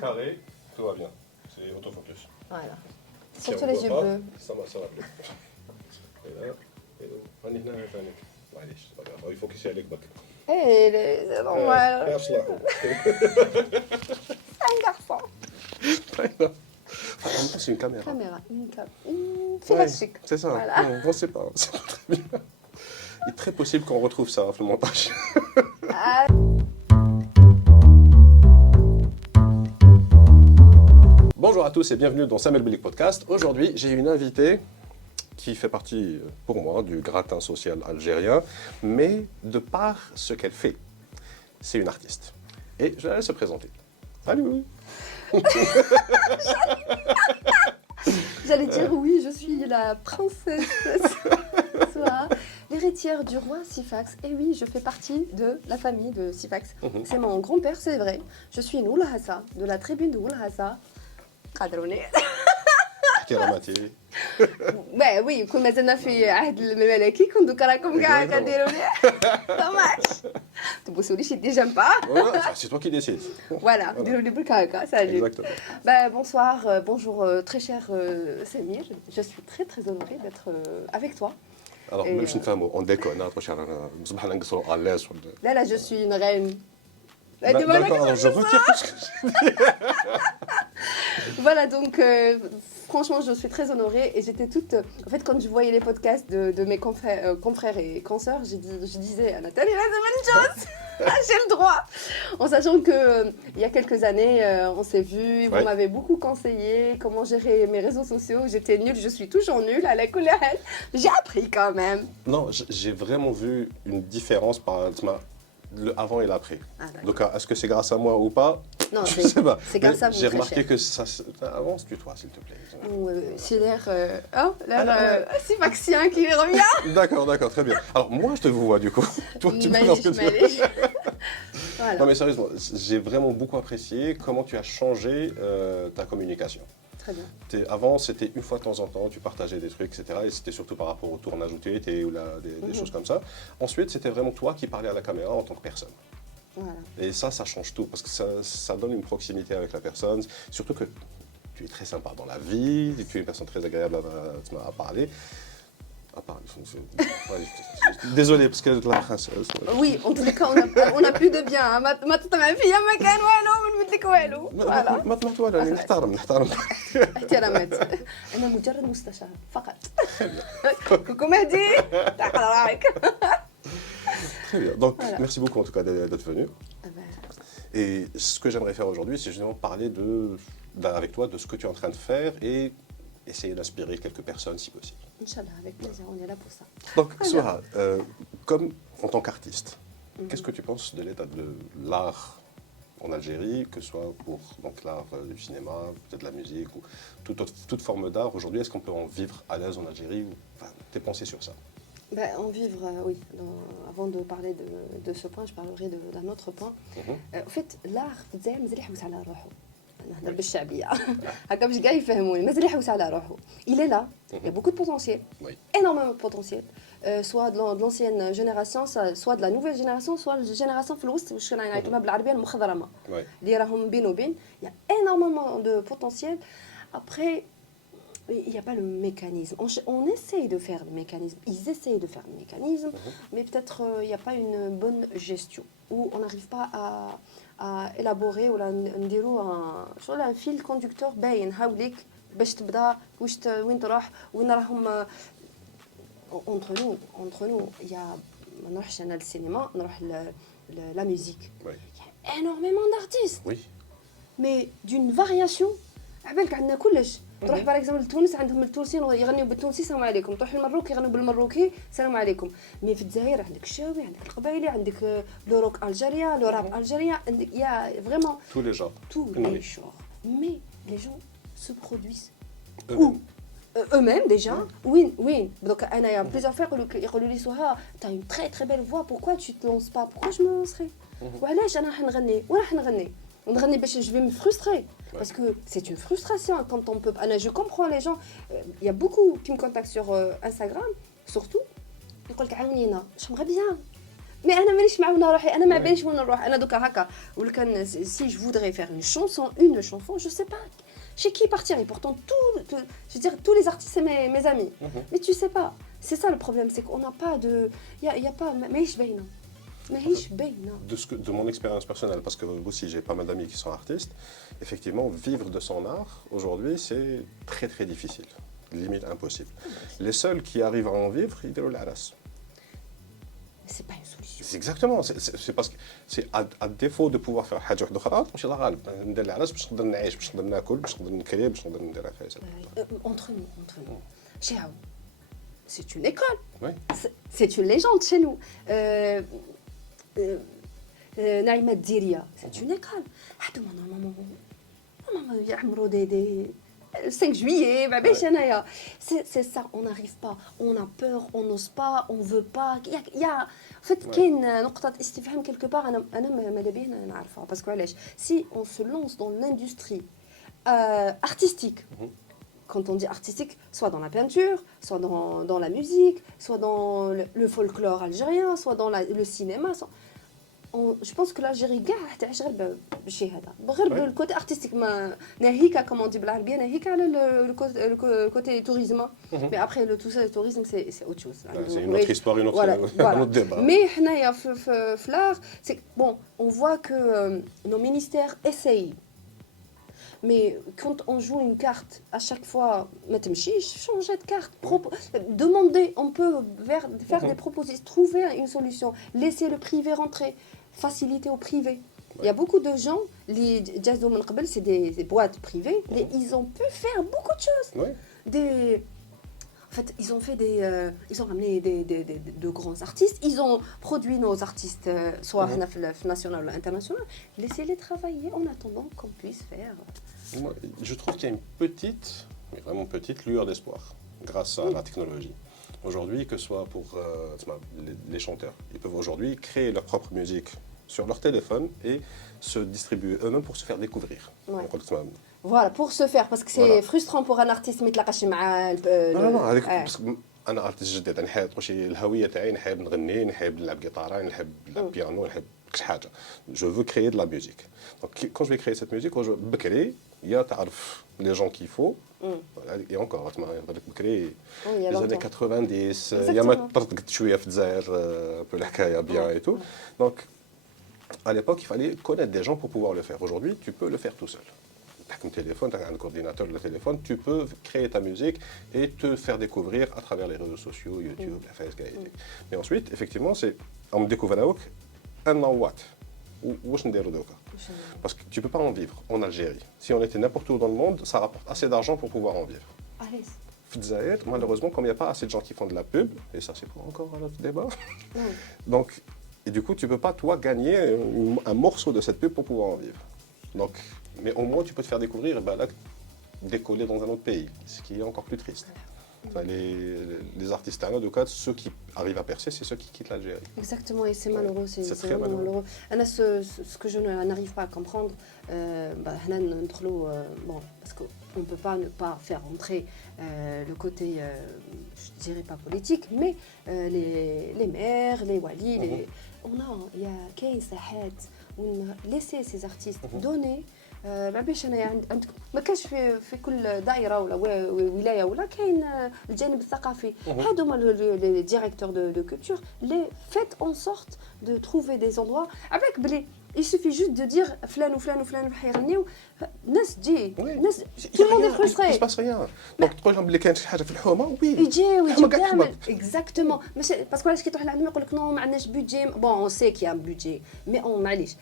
Carré, tout va bien. C'est autofocus. Voilà. Si Surtout on les voit yeux pas, bleus. ça va plus. Et là, et donc, on est là, on est. معليش c'est pas grave, il faut qu'il s'y back. Eh, c'est normal. يا صلاح. Un garçon. C'est une caméra. Caméra. C'est Ouais, chic. c'est ça. Voilà. Non, on sait pas. C'est pas très bien. Il est très possible qu'on retrouve ça dans le montage. Ah, Bonjour à tous et bienvenue dans Samuel Belik Podcast. Aujourd'hui, j'ai une invitée qui fait partie, pour moi, du gratin social algérien, mais de par ce qu'elle fait. C'est une artiste. Et je la laisse se présenter. Salut. j'allais dire oui, je suis la princesse Soa, l'héritière du roi Sifax. Et oui, je fais partie de la famille de Sifax. C'est mon grand-père, c'est vrai. Je suis une Oulhassa, de la tribune de Oulhassa. قدروني. كرامتي. Ben oui, كون مازلنا في عهد الملكي كون دوكا راكم كاع كديروني. Dommage. تبوسوا لي شي دي j'aime pas. Ouais, c'est toi qui décides. Voilà, ديروا برك هكا, salut. Exactement. Ben, bonsoir, bonjour très cher Samir. Je suis très très honorée d'être avec toi. Alors, Et, باش نفهموا on déconne, hein, trop cher, بصبح نقصروا à l'aise. Là, je suis une reine. D'accord, alors je retire tout ce que Voilà, donc franchement, je suis très honorée et j'étais toute. En fait, quand je voyais les podcasts de mes confrères et consoeurs, je disais à Nathalie, là, c'est bonne chose. J'ai le droit. En sachant que il y a quelques années, on s'est vus, vous m'avez beaucoup conseillé comment gérer mes réseaux sociaux. J'étais nulle, je suis toujours nulle à la couleur. J'ai appris quand même. Non, j'ai vraiment vu une différence par le avant et l'après. Donc, est-ce que c'est grâce à moi ou pas? Non, je sais pas. C'est grâce à vous. J'ai remarqué que ça. Avance, toi, s'il te plaît. C'est l'air. Sifaxien qui revient. D'accord, très bien. Alors, moi, je te vois du coup. Toi, tu peux dans ce que tu veux. Voilà. Non, mais sérieusement, j'ai vraiment beaucoup apprécié comment tu as changé ta communication. Très bien. Avant, c'était une fois de temps en temps, tu partageais des trucs, etc. Et c'était surtout par rapport au tournage où tu étais ou des choses comme ça. Ensuite, c'était vraiment toi qui parlais à la caméra en tant que personne. Voilà. Et ça change tout parce que ça donne une proximité avec la personne. Surtout que tu es très sympa dans la vie, tu es une personne très agréable à parler. Désolé parce que la princesse. Oui, en tous les cas, on a plus de bien. ما تطمع فيا ما كان والو ما نمد لك والو. Voilà. ما طلعت ولا نحترم احترامات. انا مجرد مستشار فقط. كوكو مهدي تعال رايك. Très bien. Donc, merci beaucoup en tout cas d'être venu. Ben. Et ce que j'aimerais faire aujourd'hui, c'est justement parler avec toi de ce que tu es en train de faire et essayer d'inspirer quelques personnes si possible. Inch'Allah, avec plaisir, on est là pour ça. Donc, Soha, comme en tant qu'artiste, qu'est-ce que tu penses de l'état de l'art en Algérie, que ce soit pour l'art du cinéma, peut-être la musique ou toute forme d'art aujourd'hui? Est-ce qu'on peut en vivre à l'aise en Algérie? Tes pensées sur ça? Ben, en vivre, oui. Avant de parler de ce point, je parlerai d'un autre point. En fait, l'art, نهضر بالشعبيه هكا باش كاع يفهموني مازال يحوس على روحه. Il est là, il y a beaucoup de potentiel, énormément de potentiel, soit de l'ancienne génération, soit de la nouvelle génération, soit la génération في الوسط باش نعيطوا بالعربيه المخضرمه اللي راهم بين وبين. Il y a énormément de potentiel. Après, il n'y a pas le mécanisme. On essaye de faire le mécanisme. Ils essayent de faire le mécanisme, mais peut-être il n'y a pas une bonne gestion ou on n'arrive pas à élaborer ou نديروا un fil conducteur باين هاوليك باش تبدا وين تروح وين راهم. entre nous il y a ما نروحش انا للسينما نروح la musique. Il y a énormément d'artistes. Oui. Mais d'une variation عبالك عندنا كلش. تروح باغ اكزومبل لتونس عندهم التونسيين يغنيو بالتونسي السلام عليكم، تروح للمروك يغنيو بالمروكي السلام عليكم. مي في الجزائر عندك الشاوي، عندك القبايلي، عندك لو روك الجيريا، لو راب الجيريا، عندك يا فريمون tous les genres. Mais les gens se produisent eux-mêmes déjà. Oui. Donc il y a plusieurs fois يقولوا لي سوها tu as une très très belle voix, pourquoi tu te lances pas? Pourquoi je me lancerai? وعلاش انا راح نغني وراح نغني ونغني باش je vais me frustrer. Parce que c'est une frustration quand on peut. Je comprends les gens. Il y a beaucoup qui me contactent sur Instagram, surtout. Ils disent j'aimerais bien, مي انا مانيش مع وين روحي انا ما باليش وين نروح انا دوكا هكا ولا كان سي جو فودري فير une chanson je sais pas chez qui partir et pourtant je veux dire tous les artistes c'est mes amis mais tu sais pas c'est ça le problème c'est qu'on n'a pas de y a pas ماهيش باينه de mon expérience personnelle, parce que aussi j'ai pas mal d'amis qui sont artistes, effectivement, vivre de son art, aujourd'hui, c'est très très difficile, limite impossible. Les seuls qui arrivent à en vivre, ils déroulent la race. C'est pas une solution. C'est exactement, c'est parce que c'est à défaut de pouvoir faire حاجة واحدة أخرى ماشي لا غالب ندير العرس باش نقدر نعيش باش نقدر ناكل باش نقدر نكري باش نقدر ندير حاجات. Entre nous. Ciao. C'est une école. Oui. C'est une légende chez nous. Naïma Diria, c'est une école. Maman, des 5 juillet, c'est ça, on n'arrive pas, on a peur, on n'ose pas, on veut pas. Il y a en fait كاين نقطة استفهام quelque part أنا ماذا بينا نعرفها parce que علاش si on se lance dans l'industrie artistique. Quand on dit artistique, soit dans la peinture, soit dans la musique, soit dans le folklore algérien, soit dans le cinéma. Je pense que l'Algérie تعيش غير بالشيء هذا بغير بالكوتي artistique ما ناهيك comme on dit بالعربية ناهيك على le côté tourisme mais après tout ça le tourisme c'est autre chose c'est une autre histoire une autre débat mais حنايا في l'art c'est bon on voit que nos ministères essayent. Mais quand on joue une carte, à chaque fois, changer de carte, demander, on peut faire des propositions, trouver une solution, laisser le privé rentrer, faciliter au privé. Il y a beaucoup de gens, les jazz de Manqabel, c'est des boîtes privées, ils ont pu faire beaucoup de choses. En fait, ils ont ramené de grands artistes, ils ont produit nos artistes, soit national ou international, laissez-les travailler en attendant qu'on puisse faire. Moi, je trouve qu'il y a une petite, mais vraiment petite, lueur d'espoir grâce à la technologie. Aujourd'hui, que ce soit pour les chanteurs, ils peuvent aujourd'hui créer leur propre musique sur leur téléphone et se distribuer eux-mêmes pour se faire découvrir. Voilà, pour se faire, parce que c'est frustrant pour un artiste ما يتلاقاش مع non, انا ارتست جديد نحب واش الهويه تاعي نحب نغني نحب نلعب جيتار نحب نلعب بيانو نحب كل حاجه je veux créer de la musique donc quand je vais créer cette musique بكري يا تعرف les gens qu'il faut et encore بكري les années 90 يا ما طرقت شويه في الجزائر peu الحكايه bien et tout donc à l'époque il fallait connaître des gens pour pouvoir le faire aujourd'hui tu peux le faire tout seul. Tu as un téléphone, tu as un coordinateur de téléphone, tu peux créer ta musique et te faire découvrir à travers les réseaux sociaux, YouTube, la Facebook. Mais ensuite, effectivement, c'est en me découvrant un an watt. Parce que tu ne peux pas en vivre en Algérie. Si on était n'importe où dans le monde, ça rapporte assez d'argent pour pouvoir en vivre. Malheureusement, comme il n'y a pas assez de gens qui font de la pub, et ça c'est pour encore un autre débat, donc, et du coup, tu ne peux pas, toi, gagner un morceau de cette pub pour pouvoir en vivre. Donc, mais au moins, tu peux te faire découvrir et là, décoller dans un autre pays, ce qui est encore plus triste. Enfin, les artistes, en tout cas, ceux qui arrivent à percer, c'est ceux qui quittent l'Algérie. Exactement, et c'est malheureux, c'est vraiment malheureux. Ce que je n'arrive pas à comprendre, bon, parce qu'on ne peut pas ne pas faire entrer le côté, je dirais pas politique, mais les maires, les walis, il y a 15 sahat, laisser ces artistes donner باش انا عندكم ما كاش في كل دائره ولا ولايه ولا كاين الجانب الثقافي هادوما لي ديريكتور دو كولتور لي فيت اون سورت دو تروفي دي زوندوا avec بلي il suffit juste de dire فلان وفلان وفلان حيغنيو الناس تجي الناس tout le monde est frustré il se passe rien donc تقول لهم بلي كاين شي حاجه في الحومه وي يجي كامل اكزاكتومون ماشي باسكو علاش كيطيح لعندهم يقول لك نو ما عندناش بودجي بون اون سي كي ان بودجي مي اون معليش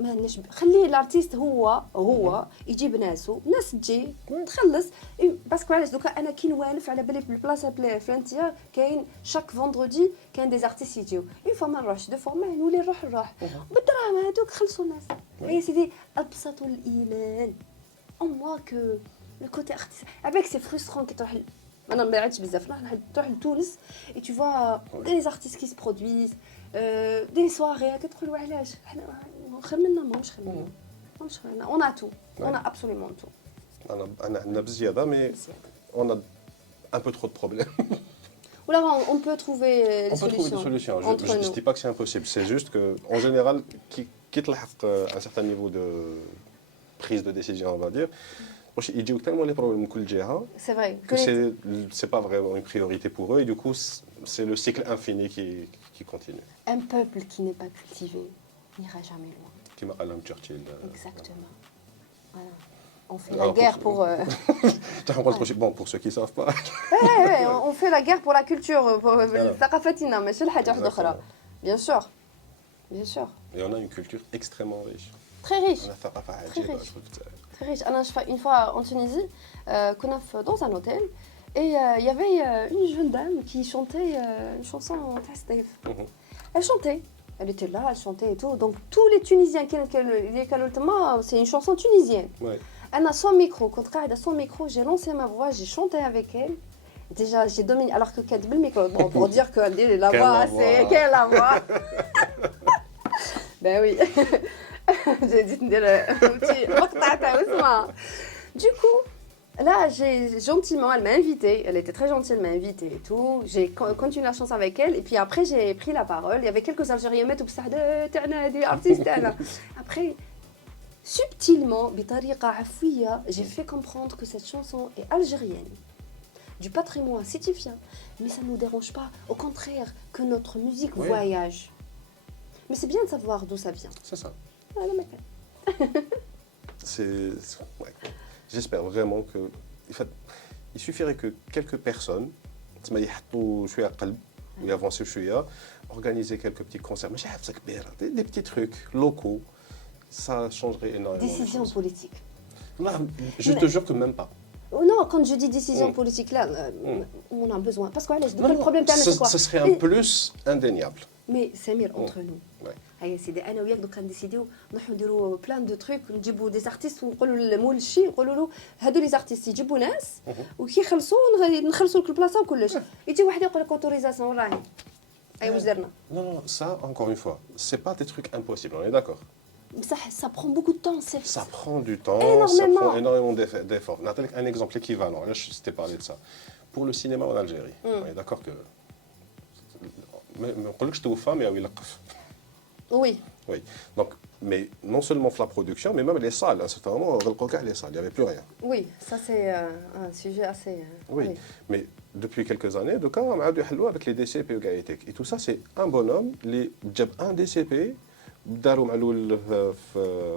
ما عندناش خليه الارتيست هو يجيب ناسو ناس تجي تخلص باسكو علاش دوكا انا كي نوالف على بالي في البلاصه فلانتيا كاين شاك فوندردي كاين دي ارتيست يجيو اون فوا ما نروحش دو فوا ما نولي نروح بالدراهم هذوك خلصوا الناس يا سيدي ابسط الايمان اون موا كو لو كوتي ارتيست افيك سي فرسترون كي تروح انا ما بعدش بزاف تروح لتونس اي تو فوا دي ارتيست كي سبرودويز دي سواري كتقول علاش حنا خير منا ماهوش خير منا on a tout on a absolument tout on a بزياده mais on a un peu trop de problèmes Ou alors on peut trouver des On peut trouver des solutions. Je ne dis pas que c'est impossible. C'est juste qu'en général, qui te un certain niveau de prise de décision, on va dire, ils ont tellement les problèmes c'est vrai. Que c'est pas vraiment une priorité pour eux. Et du coup, c'est le cycle infini qui continue. Un peuple qui n'est pas cultivé n'ira jamais loin. Comme a dit Churchill. Exactement. Voilà. On fait la guerre pour... Bon, pour ceux qui ne savent pas. On fait la guerre pour la culture. Bien sûr. Bien sûr. Et on a une culture extrêmement riche. Très riche. Très riche. Très riche. Une fois en Tunisie, dans un hôtel, et il y avait une jeune dame qui chantait une chanson en Tasdef. Elle chantait. Elle était là, elle chantait et tout. Donc tous les Tunisiens qui c'est une chanson tunisienne. Ouais. Elle a son micro. Quand elle a son micro, j'ai lancé ma voix, j'ai chanté avec elle. Déjà, j'ai dominé. Alors que qu'elle le micro, bon, pour dire que la voix, c'est quelle la voix. Ben oui. J'ai dit un petit. Du coup. Là, gentiment, elle m'a invitée. Elle était très gentille, elle m'a invitée et tout. J'ai continué la chanson avec elle. Et puis après, j'ai pris la parole. Il y avait quelques Algériens qui étaient artistes. Après, subtilement, j'ai fait comprendre que cette chanson est algérienne, du patrimoine sétifien. Mais ça ne nous dérange pas. Au contraire, que notre musique voyage. Mais c'est bien de savoir d'où ça vient. C'est ça. Ouais. J'espère vraiment que... Il suffirait que quelques personnes organiser quelques petits concerts, des petits trucs locaux, ça changerait énormément. Décision politique. Non, je te jure que même pas. Non, quand je dis décision politique, là, on a besoin. Parce que le problème, c'est quoi? Ce serait un plus indéniable. Mais Samir, entre nous, c'est انا وياك دوك نديسيديو نروحوا نديروا بلان دو تروك نجيبوا دي ارتيست ونقولوا للمولشي نقولوا له هادو لي ارتيست يجيبوا ناس وكيخلصوا نخلصوا لك البلاصه وكلش يجي واحد يقول لك اوتوريزاسيون راهي اي واش درنا Non, ça encore une fois, c'est pas des trucs impossibles, on est d'accord. Ça prend beaucoup de temps. Ça prend du temps, ça prend énormément d'efforts. Un exemple équivalent, là je t'ai parlé de ça. Pour le cinéma en Algérie, on est d'accord que... Mais je te femme, mais oui. Oui. Donc, mais non seulement la production, mais même les salles. À un certain moment, les salles, il n'y avait plus rien. Oui, ça c'est un sujet assez... Oui, mais depuis quelques années, donc, on a eu avec les DCP et tout ça, c'est un bonhomme, un DCP, Darou Maloul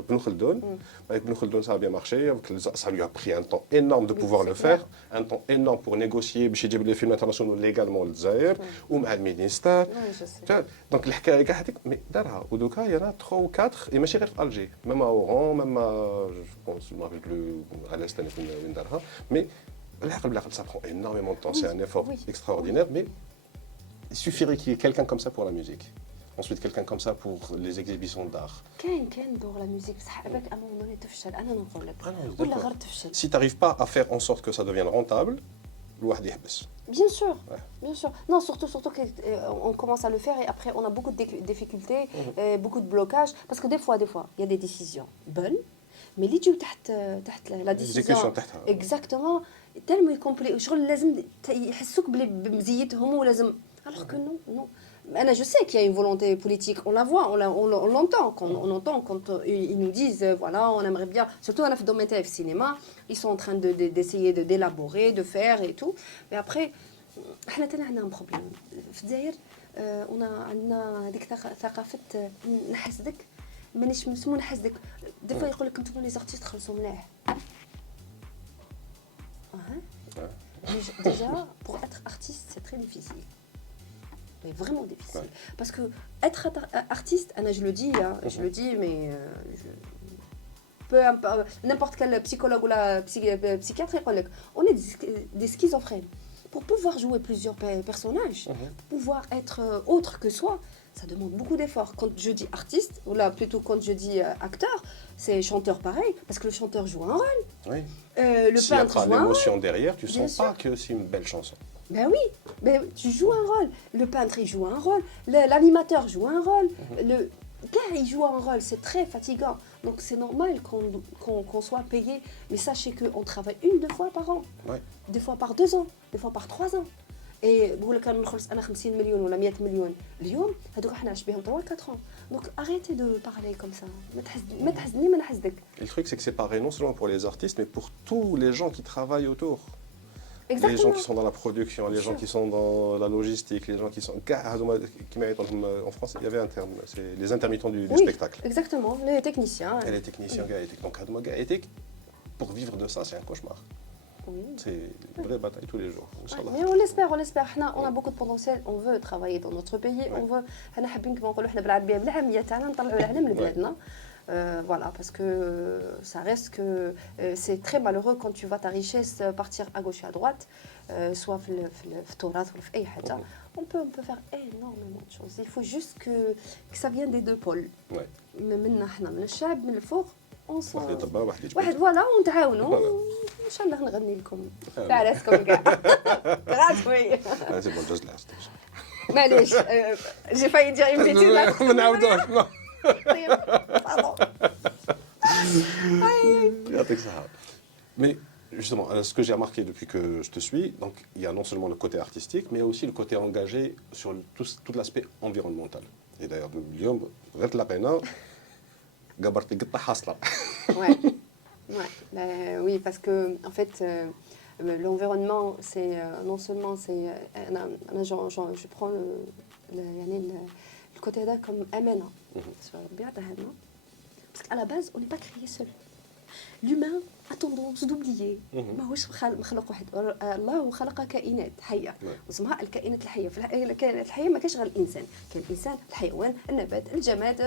Ben Khaldoun. Avec Ben Khaldoun, ça a bien marché. Ça lui a pris un temps énorme de pouvoir le faire. Un temps énorme pour négocier. Chez les films internationaux légalement le Zaïre. Ou avec le ministère. Donc, mais Dara, au Doka, il y en a 3 ou 4. Et je suis Alger. Même à Oran, même à. Je pense, je ne me rappelle plus à l'Est, mais ça prend énormément de temps. C'est un effort extraordinaire. Mais il suffirait qu'il y ait quelqu'un comme ça pour la musique. Ensuite, quelqu'un comme ça pour les exhibitions d'art. Pour la musique, si tu n'arrives pas à faire en sorte que ça devienne rentable, bien sûr, bien sûr. Non, surtout qu'on commence à le faire et après on a beaucoup de difficultés, beaucoup de blocages. Parce que des fois, il y a des décisions bonnes, mais les gens la décision exactement tellement compliqué. Alors que non. Je sais qu'il y a une volonté politique, on la voit, on l'entend. On entend quand ils nous disent, voilà, on aimerait bien, surtout dans le domaine du cinéma, ils sont en train d'essayer d'élaborer, de faire et tout. Mais après, on a un problème. On a هذيك ثقافة نحسدك مانيش مسمو نحسدك. Des fois يقول لك انتم les artistes خلصوا ملاح. Déjà, pour être artiste, c'est très difficile. Mais vraiment difficile. Parce que être artiste, je le dis, mais n'importe quel psychologue ou psychiatre, on est des schizophrènes. Pour pouvoir jouer plusieurs personnages, pour pouvoir être autre que soi, ça demande beaucoup d'efforts. Quand je dis artiste, ou là plutôt quand je dis acteur, c'est chanteur pareil, parce que le chanteur joue un rôle. Oui. Le peintre joue un rôle. S'il y a l'émotion derrière, tu sens pas que c'est une belle chanson. Ben oui, tu joues un rôle. Le peintre, il joue un rôle. L'animateur joue un rôle. Le gars, il joue un rôle. C'est très fatigant. Donc, c'est normal qu'on soit payé. Mais sachez qu'on travaille 1-2 fois par an. Des fois par 2 ans. Des fois par 3 ans. اي بقول لك انا نخلص انا 50 مليون ولا 100 مليون اليوم هذوك راح نعيش بهم طوال 4 ans donc arrêtez de parler comme ça ما تحزني ما نحزدك. Le truc c'est que c'est pareil non seulement pour les artistes mais pour tous les gens qui travaillent autour. Exactement. Les gens qui sont dans la production, les gens qui sont dans la logistique, les gens qui sont qui méritent en France, il y avait un terme, c'est les intermittents du spectacle. Exactement, les techniciens. Et les techniciens donc pour vivre de ça, c'est un cauchemar. Oui. C'est une vraie bataille tous les jours. Mais on l'espère. On a beaucoup de potentiel, on veut travailler dans notre pays, on veut. حنا حابين كما نقولوا حنا بالعربيه بالعاميه تاعنا نطلعوا العلم لبلادنا. Voilà, parce que ça reste que c'est très malheureux quand tu vois ta richesse partir à gauche et à droite, soit في التراث ولا في أي حاجة. On peut faire énormément de choses. Il faut juste que ça vienne des deux pôles. منا حنا من الشعب من الفوق. واحد فوالا ونتعاونوا ان شاء الله نغني لكم تاع راسكم كاع غاتوي سي بون جوز لاست معليش جي فاي دير اون بيتي ما نعاودوش يعطيك الصحة. Mais justement, ce que j'ai remarqué depuis que je te suis, donc il y a non seulement le côté artistique, mais aussi le côté engagé sur tout l'aspect environnemental. Et d'ailleurs, اليوم غير تلاقينا قبرتي قطة حاصلة. Oui, parce que en fait, l'environnement, c'est non seulement je prends le côté là comme amena. Parce qu'à la base, on n'est pas créé seul. L'humain a tendance d'oublier ماهوش مخلوق واحد. الله خلق كائنات حيه اسمها الكائنات الحيه. في الكائنات الحيه ما كاينش غير الانسان، كاين الانسان الحيوان النبات الجماد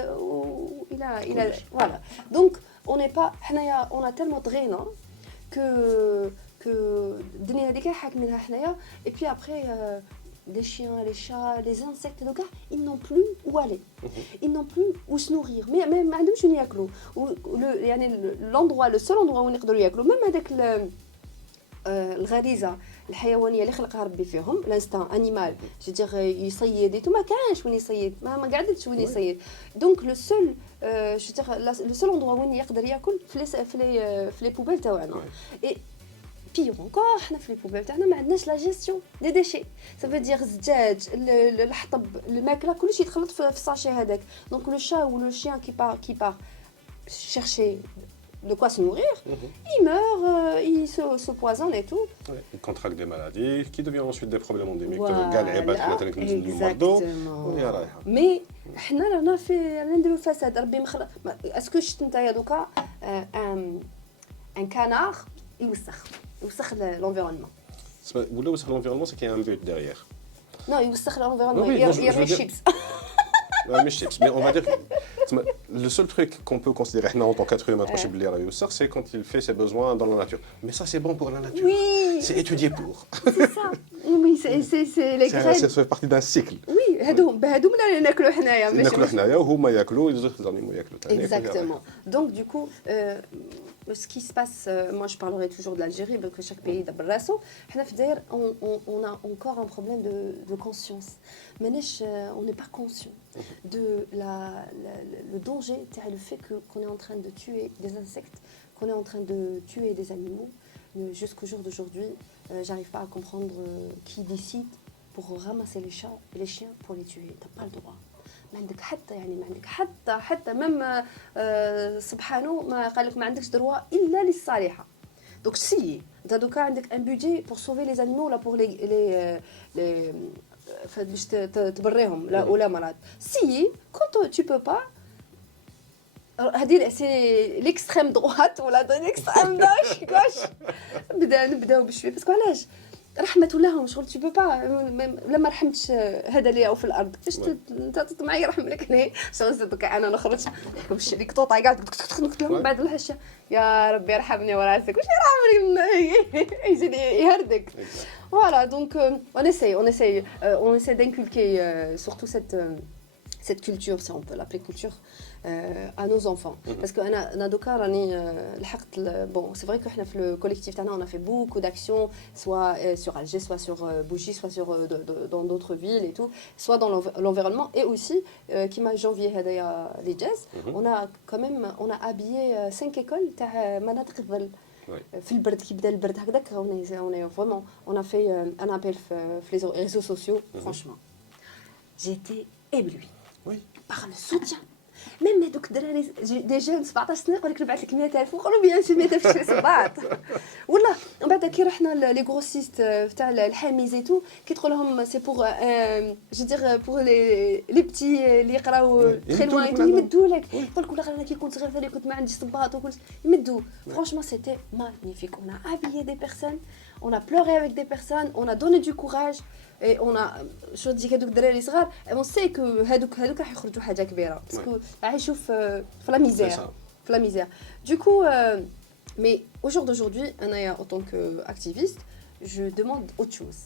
الى voilà. Donc on n'est pas حنايا on a tellement طغينا que الدنيا هذيك حاكمينها حنايا. Et puis après les chiens, les chats, les insectes, donc ils n'ont plus où aller. Ils n'ont plus où se nourrir. Mais ما عندهمش وين ياكلوا. يعني l'endroit, le seul endroit où يقدروا ياكلوا même هذاك الغريزه الحيوانيه اللي خلقها ربي فيهم l'instinct animal, je veux dire يصيد ما كانش وين يصيد ما قعدتش وين يصيد. Donc le seul je veux dire le seul endroit وين يقدر ياكل في les poubelles تاعنا. Et pire encore, حنا في البوبيل تاعنا ما عندناش لا جيستيون دي ديشي. ça veut dire الزجاج الحطب الماكله كلشي يتخلط في الساشي هذاك. donc le chat ou le chien qui part chercher de quoi se nourrir, il meurt, il se poisonne et tout. Il contracte des maladies qui deviennent ensuite des problèmes endémiques. Exactement. Mais حنا رانا نديرو الفساد ربي مخلق. اسكو شفت نتايا دوكا un canard يوسخ l'environnement. Vous voulez l'environnement, c'est qu'il y a un but derrière. Non, يوسخ l'environnement. Il y a les chips. Mais on va dire que le seul truc qu'on peut considérer en tant qu'être humain, c'est quand il fait ses besoins dans la nature. Mais ça, c'est bon pour la nature. Oui. C'est étudié pour. C'est ça. Oui, c'est les graines. Ça fait partie d'un cycle. Oui, هذوما اللي ناكلوا حنايا. ناكلوا حنايا وهما ياكلوا les animaux ياكلوا. Exactement. Donc du coup, ce qui se passe, moi je parlerai toujours de l'Algérie parce que chaque pays d'abord راسو. حنا في الجزائر on a encore un problème de conscience. ماناش on n'est pas conscient de le danger, le fait qu'on est en train de tuer des insectes, qu'on est en train de tuer des animaux. Jusqu'au jour d'aujourd'hui, j'arrive pas à comprendre qui décide pour ramasser les chats et les chiens pour les tuer. T'as pas le droit. ما عندك حتى يعني ما عندك حتى même سبحانه ما قال لك ما عندكش droit إلا للصالحة. Donc si انت دوكا عندك un budget pour sauver les animaux là pour les باش تبريهم لا ولا مرض. Si quand tu peux pas هذه سي ليكستريم droite ولا ليكستريم gauche نبداو بشويه باسكو علاش رحمه لهم شغل tu peux pas لما رحمتش هذا اللي او في الارض كيفاش انت تطمعي يرحم لك هنا شغل صدق انا نخرج نحكم الشريك طوطا قاعد نقول بعد الحشه يا ربي يرحمني وراسك واش يرحمني يجي يهردك. Voilà, donc on essaie d'inculquer surtout cette culture, si on peut l'appeler culture, à nos enfants. Parce que bon, c'est vrai que le collectif Tana, on a fait beaucoup d'actions, soit sur Alger, soit sur Bougie, soit dans d'autres villes et tout, soit dans l'environnement. Et aussi, qui m'a janvier les jazz, on a quand même habillé 5 écoles, مناطق الظل. في البرد كي بدا البرد هكذاك on a fait un appel sur les réseaux sociaux. Franchement, j'ai été éblouie par le soutien. Même دوك الدراري دي جون 17 سنه يقول لك نبعث لك 100000 وقالوا بيان سي 100000 في صباط والله. من بعد كي رحنا لي غروسيست تاع الحاميز ايتو كيدخل لهم سي بور جو دير بور لي بتي اللي يقراو تري لوان يمدوا لك يقول لك والله انا كي كنت صغير كنت ما عنديش صباط وكل يمدوا. Franchement c'était magnifique. On a habillé des personnes, on a pleuré avec des personnes, on a donné du courage. Et on a شو ديك هذوك الدراري صغار on sait que هذوك راح يخرجوا حاجه كبيره باسكو عايشوا في la misère. Du coup mais au jour d'aujourd'hui en tant qu'activiste je demande autre chose.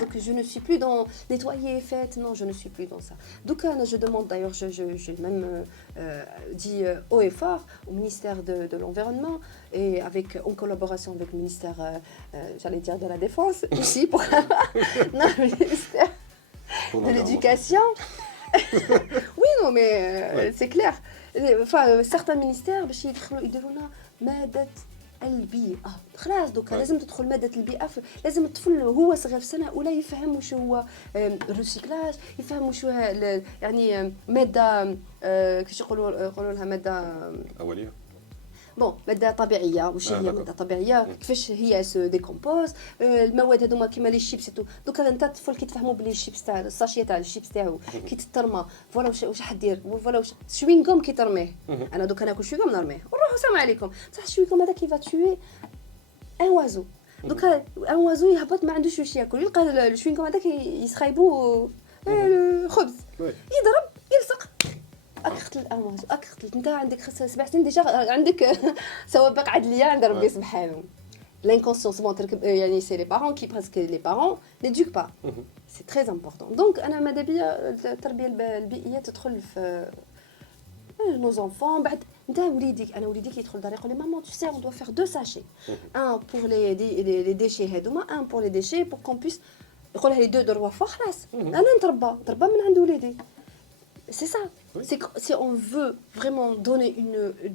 Donc je ne suis plus dans nettoyer, fête, non, je ne suis plus dans ça. Donc je demande d'ailleurs, j'ai même dit haut et fort au ministère de l'Environnement et en collaboration avec le ministère, j'allais dire de la Défense, ici, non, le ministère de l'Éducation. Oui, non, mais c'est clair. Enfin, certains ministères, ils devront mettre البيئة خلاص دوكا لازم تدخل مادة البيئة لازم الطفل هو صغير في سنة أولى يفهم واش هو الريسيكلاج، يفهم واش هو يعني مادة كيفاش يقولوا لها مادة أولية بون ماده طبيعيه واش هي ماده طبيعيه كيفاش هي سو ديكومبوز المواد هذوما كيما لي شيبس دوكا انت الطفل كيتفهموا بلي الشيبس تاع الساشيه تاع الشيبس تاعو كي تترمى فوالا واش حدير فوالا واش شوينغوم كي ترميه انا دوكا ناكل شوينغوم نرميه ونروحوا السلام عليكم بصح الشوينغوم هذا كيفا توي ان وازو دوكا ان وازو يهبط ما عندوش واش ياكل يلقى الشوينغوم هذاك يسخايبو خبز يضرب يلصق اكختل الامواج اكختل انت عندك 7 سنين ديجا عندك سوابق عدليه عند ربي سبحانه. L'inconscience يعني c'est les parents qui presque les parents n'éduquent pas. C'est très important. Donc انا ماذا بيا التربيه البيئيه تدخل في nos enfants. بعد انت وليدك انا وليدي كيدخل دار يقول لي ماما tu sais on doit faire 2 sachets. Un pour les déchets هذوما un pour les déchets pour qu'on puisse يقولها لي 2 دروا فوا خلاص انا نتربى من عند وليدي. C'est ça. Si on veut vraiment donner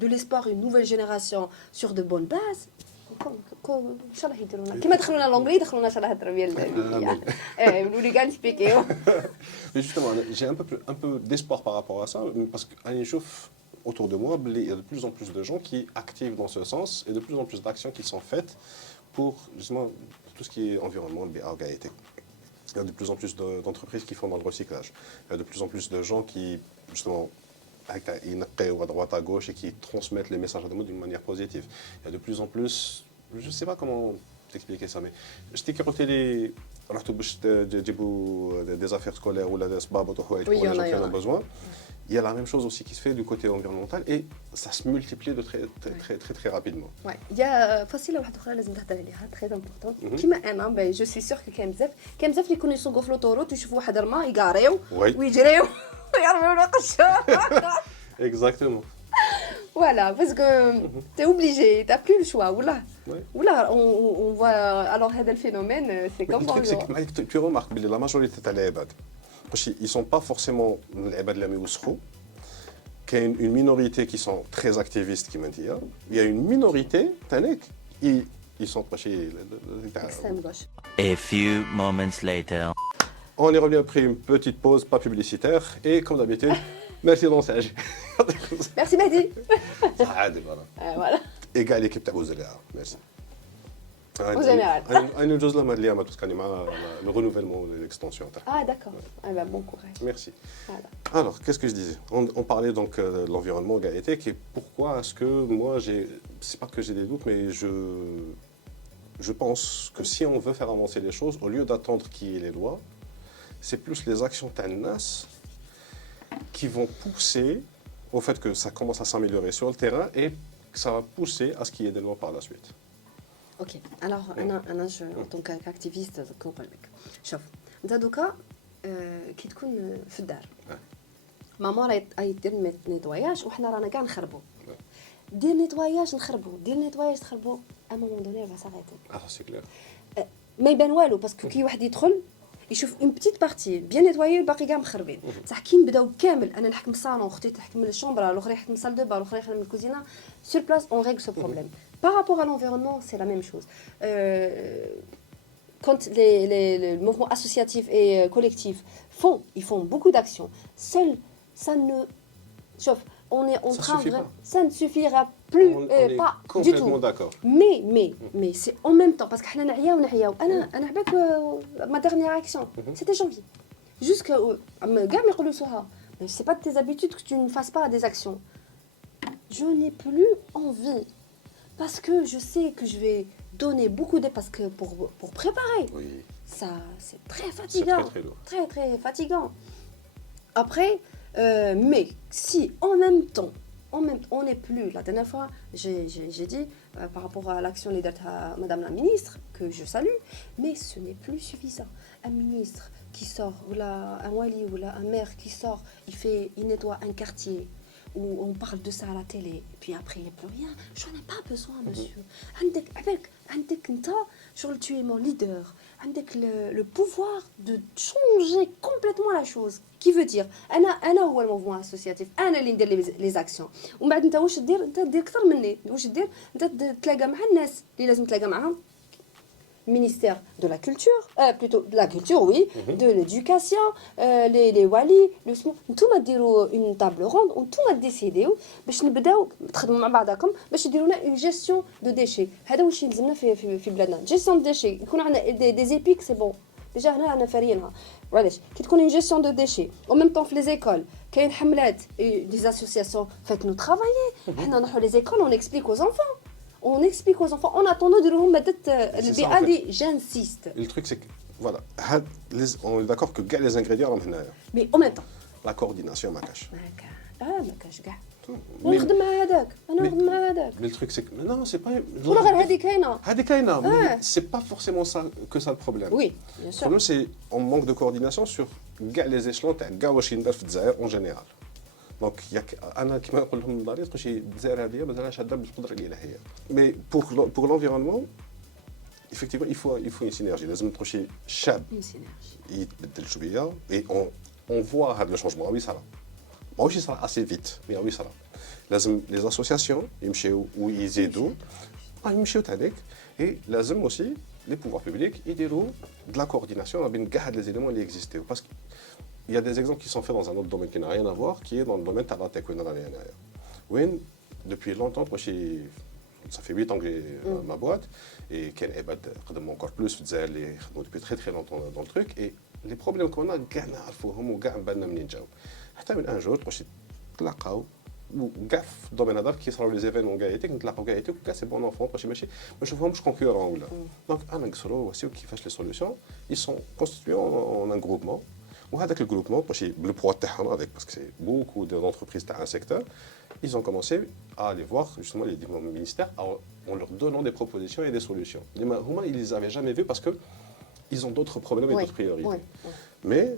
de l'espoir à une nouvelle génération sur de bonnes bases, ان شاء الله يديرونا كيما دخلونا لونجلي دخلونا ان شاء الله التربيه البيئيه ولولي كاع نسبيكيو. Mais justement, j'ai un peu d'espoir par rapport à ça parce que je trouve autour de moi il y a de plus en plus de gens qui activent dans ce sens et de plus en plus d'actions qui sont faites pour justement tout ce qui est environnement, le BRGAET. Il y a de plus en plus d'entreprises qui font dans le recyclage. Il y a de plus en plus de gens qui, justement, à droite, à gauche et qui transmettent les messages d'une manière positive. Il y a de plus en plus, je ne sais pas comment t'expliquer ça, mais je t'ai écouté des affaires scolaires ou des sbabot pour les gens qui en ont besoin. Il y a la même chose aussi qui se fait du côté environnemental et ça se multiplie de très rapidement. Ouais, il y a facile واحده اخرى لازم تهضر عليها très important. كيما انا je suis sûre que كاين بزاف اللي يكونوا يسوقوا في لوطوروت ويشوفوا واحد رما يقاريو ويجريو ويرميو له قشه. Exactement. Voilà, parce que t'es obligé, t'as plus le choix. Oula, on voit alors هذا الphénomène, c'est comme ça. Tu remarques que la majorité تاع العباد ils sont pas forcément العباد اللي يوسخوا. Il y a une minorité qui sont très activistes qui m'a dit. Il y a une minorité, ils sont extrême gauche. A few moments later. On est revenu après une petite pause, pas publicitaire, et comme d'habitude, merci d'ensage. Merci Mehdi. Voilà. Égal l'équipe Tagouzela. Merci. En général. Le renouvellement de l'extension. Ah d'accord. Ah, bah, bon courage. Merci. Voilà. Alors, qu'est-ce que je disais on parlait donc de l'environnement Gaëté, et pourquoi est-ce que moi, c'est pas que j'ai des doutes, mais je pense que si on veut faire avancer les choses, au lieu d'attendre qu'il y ait les lois, c'est plus les actions TANAS qui vont pousser au fait que ça commence à s'améliorer sur le terrain et que ça va pousser à ce qu'il y ait des lois par la suite. Ok, alors أنا en tant qu'activiste كنقول لك شوف أنت دوكا كي تكون في الدار ماما راهي دير نيتواياج وحنا رانا كاع نخربوا دير نيتواياج نخربوا à un moment donné elle va s'arrêter Ah, c'est clair. ما يبان والو باسكو كي واحد يدخل يشوف اون بتيت بارتي بيان نيتوايي الباقي كاع مخربين بصح كي نبداو كامل انا نحكم الصالون اختي تحكم الشومبره الاخرى يحكم الصال دو بار الاخرى يحكم الكوزينه sur place on règle ce problème par rapport à l'environnement c'est la même chose quand les mouvements associatifs et collectifs ils font beaucoup d'actions seul ça ne chauffe on est en train ça ne suffira plus pas du tout d'accord. mais c'est en même temps parce que حنا نعياو انا عباك ma dernière action c'était janvier jusqu'à كاع ما يقولوا سوها mais c'est pas de tes habitudes que tu ne fasses pas des actions je n'ai plus envie parce que je sais que je vais donner beaucoup de parce que pour préparer ça c'est très fatigant c'est très lourd. très fatigant après mais si en même temps on n'est plus la dernière fois j'ai dit par rapport à l'action de madame la ministre que je salue mais ce n'est plus suffisant un ministre qui sort ou là un wali ou là un maire qui sort il nettoie un quartier où on parle de ça à la télé et puis après il n'y a plus rien j'en ai pas besoin monsieur عندك انت شغل tu es mon leader عندك le pouvoir de changer complètement la chose qui veut dire انا هو الموفمون اسوسياتيف انا اللي ندير لي زاكسيون ومن بعد انت واش دير انت دير اكثر مني واش دير انت تلاقى مع الناس اللي لازم تلاقى معاهم ministère de la culture plutôt de la culture oui de l'éducation les wali le SMO نتوما ديروا une table ronde ونتوما ديسيديو باش نبداو تخدموا مع بعضكم باش ديروا لنا une gestion de déchets هذا واش يلزمنا في بلادنا gestion de déchets يكون عندنا des épiques c'est bon déjà هنا عندنا فرينها علاش كي تكون une gestion de déchets en même temps في les écoles كاين حملات des associations faites-nous travailler حنا نروحوا les écoles on explique aux enfants on explique aux enfants en attendant de leur mettre j'insiste. Le truc c'est que voilà, on est d'accord que les ingrédients sont là. Mais en même temps la coordination ما كاش. ما كاش كاع. نخدم مع هذاك انا نخدم مع هذاك. Mais le truc c'est que non c'est pas ولا غير هذه كاينه. هذه كاينه mais c'est pas forcément ça que ça le problème. Oui, bien sûr. Le problème c'est on manque de coordination sur les échelons تاع كاع واش يندار في الجزائر en général. Donc, انا كما نقول لهم الداري تقول شي الجزائر هذه مازالهاش عندها بالقدره ديالها هي. Mais pour l'environnement effectivement il faut une synergie. لازم تكون شي شاب يتبدل شويه et on voit هذا الشونجمون وي صرا. ماهوش يصرا assez vite mais وي صرا. لازم les associations يمشيو ويزيدوا يمشيو تانيك et لازم aussi les pouvoirs publics يديروا de la coordination بين كاع هاد les éléments اللي existent parce que il y a des exemples qui sont faits dans un autre domaine qui n'a rien à voir, qui est dans le domaine de la tech. Depuis longtemps, ça fait 8 ans que j'ai ma boîte, et qu'elle est encore plus, depuis très très longtemps dans le truc, et les problèmes qu'on a, un jour, وكاع في الدومين هذا كي يصراو لي زيفينمون كاع يتك نتلاقاو كاع يتك وكاع سي بون اونفون ماشي ما نشوفهمش كونكورون ولا دونك انا نقصروا واسيو كيفاش لي سوليوشن ils sont constitués en un groupement وهذاك الجروبمون ماشي بالبوا تاعهم هذاك باسكو سي بوكو d'entreprises تاع un secteur ils ont commencé à aller voir justement les différents ministères en leur donnant des propositions et des solutions هما ils les avaient jamais vus parce que ils ont d'autres problèmes et d'autres priorités mais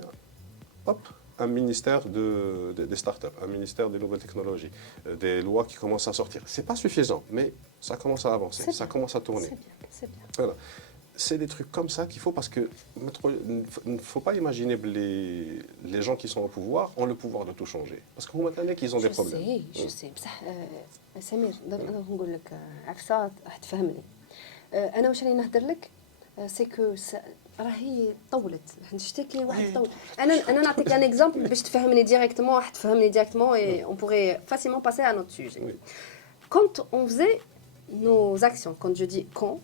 hop un ministère des startups, un ministère des nouvelles technologies, des lois qui commencent à sortir. C'est pas suffisant, mais ça commence à avancer, ça commence à tourner. C'est bien. Voilà. C'est des trucs comme ça qu'il faut parce que il ne faut pas imaginer les gens qui sont au pouvoir ont le pouvoir de tout changer. Parce que maintenant qu'ils ont des problèmes. Je sais. بصح سمير انا نقول لك عفسه تفهمني. انا واش راني نهضر لك سي كو راهي طولت نشتكي واحد طول انا نعطيك ان اكزامبل باش تفهمني ديريكتومون واحد تفهمني ديريكتومون et on pourrait facilement passer à notre sujet. Oui. Quand on faisait nos actions, quand je dis quand,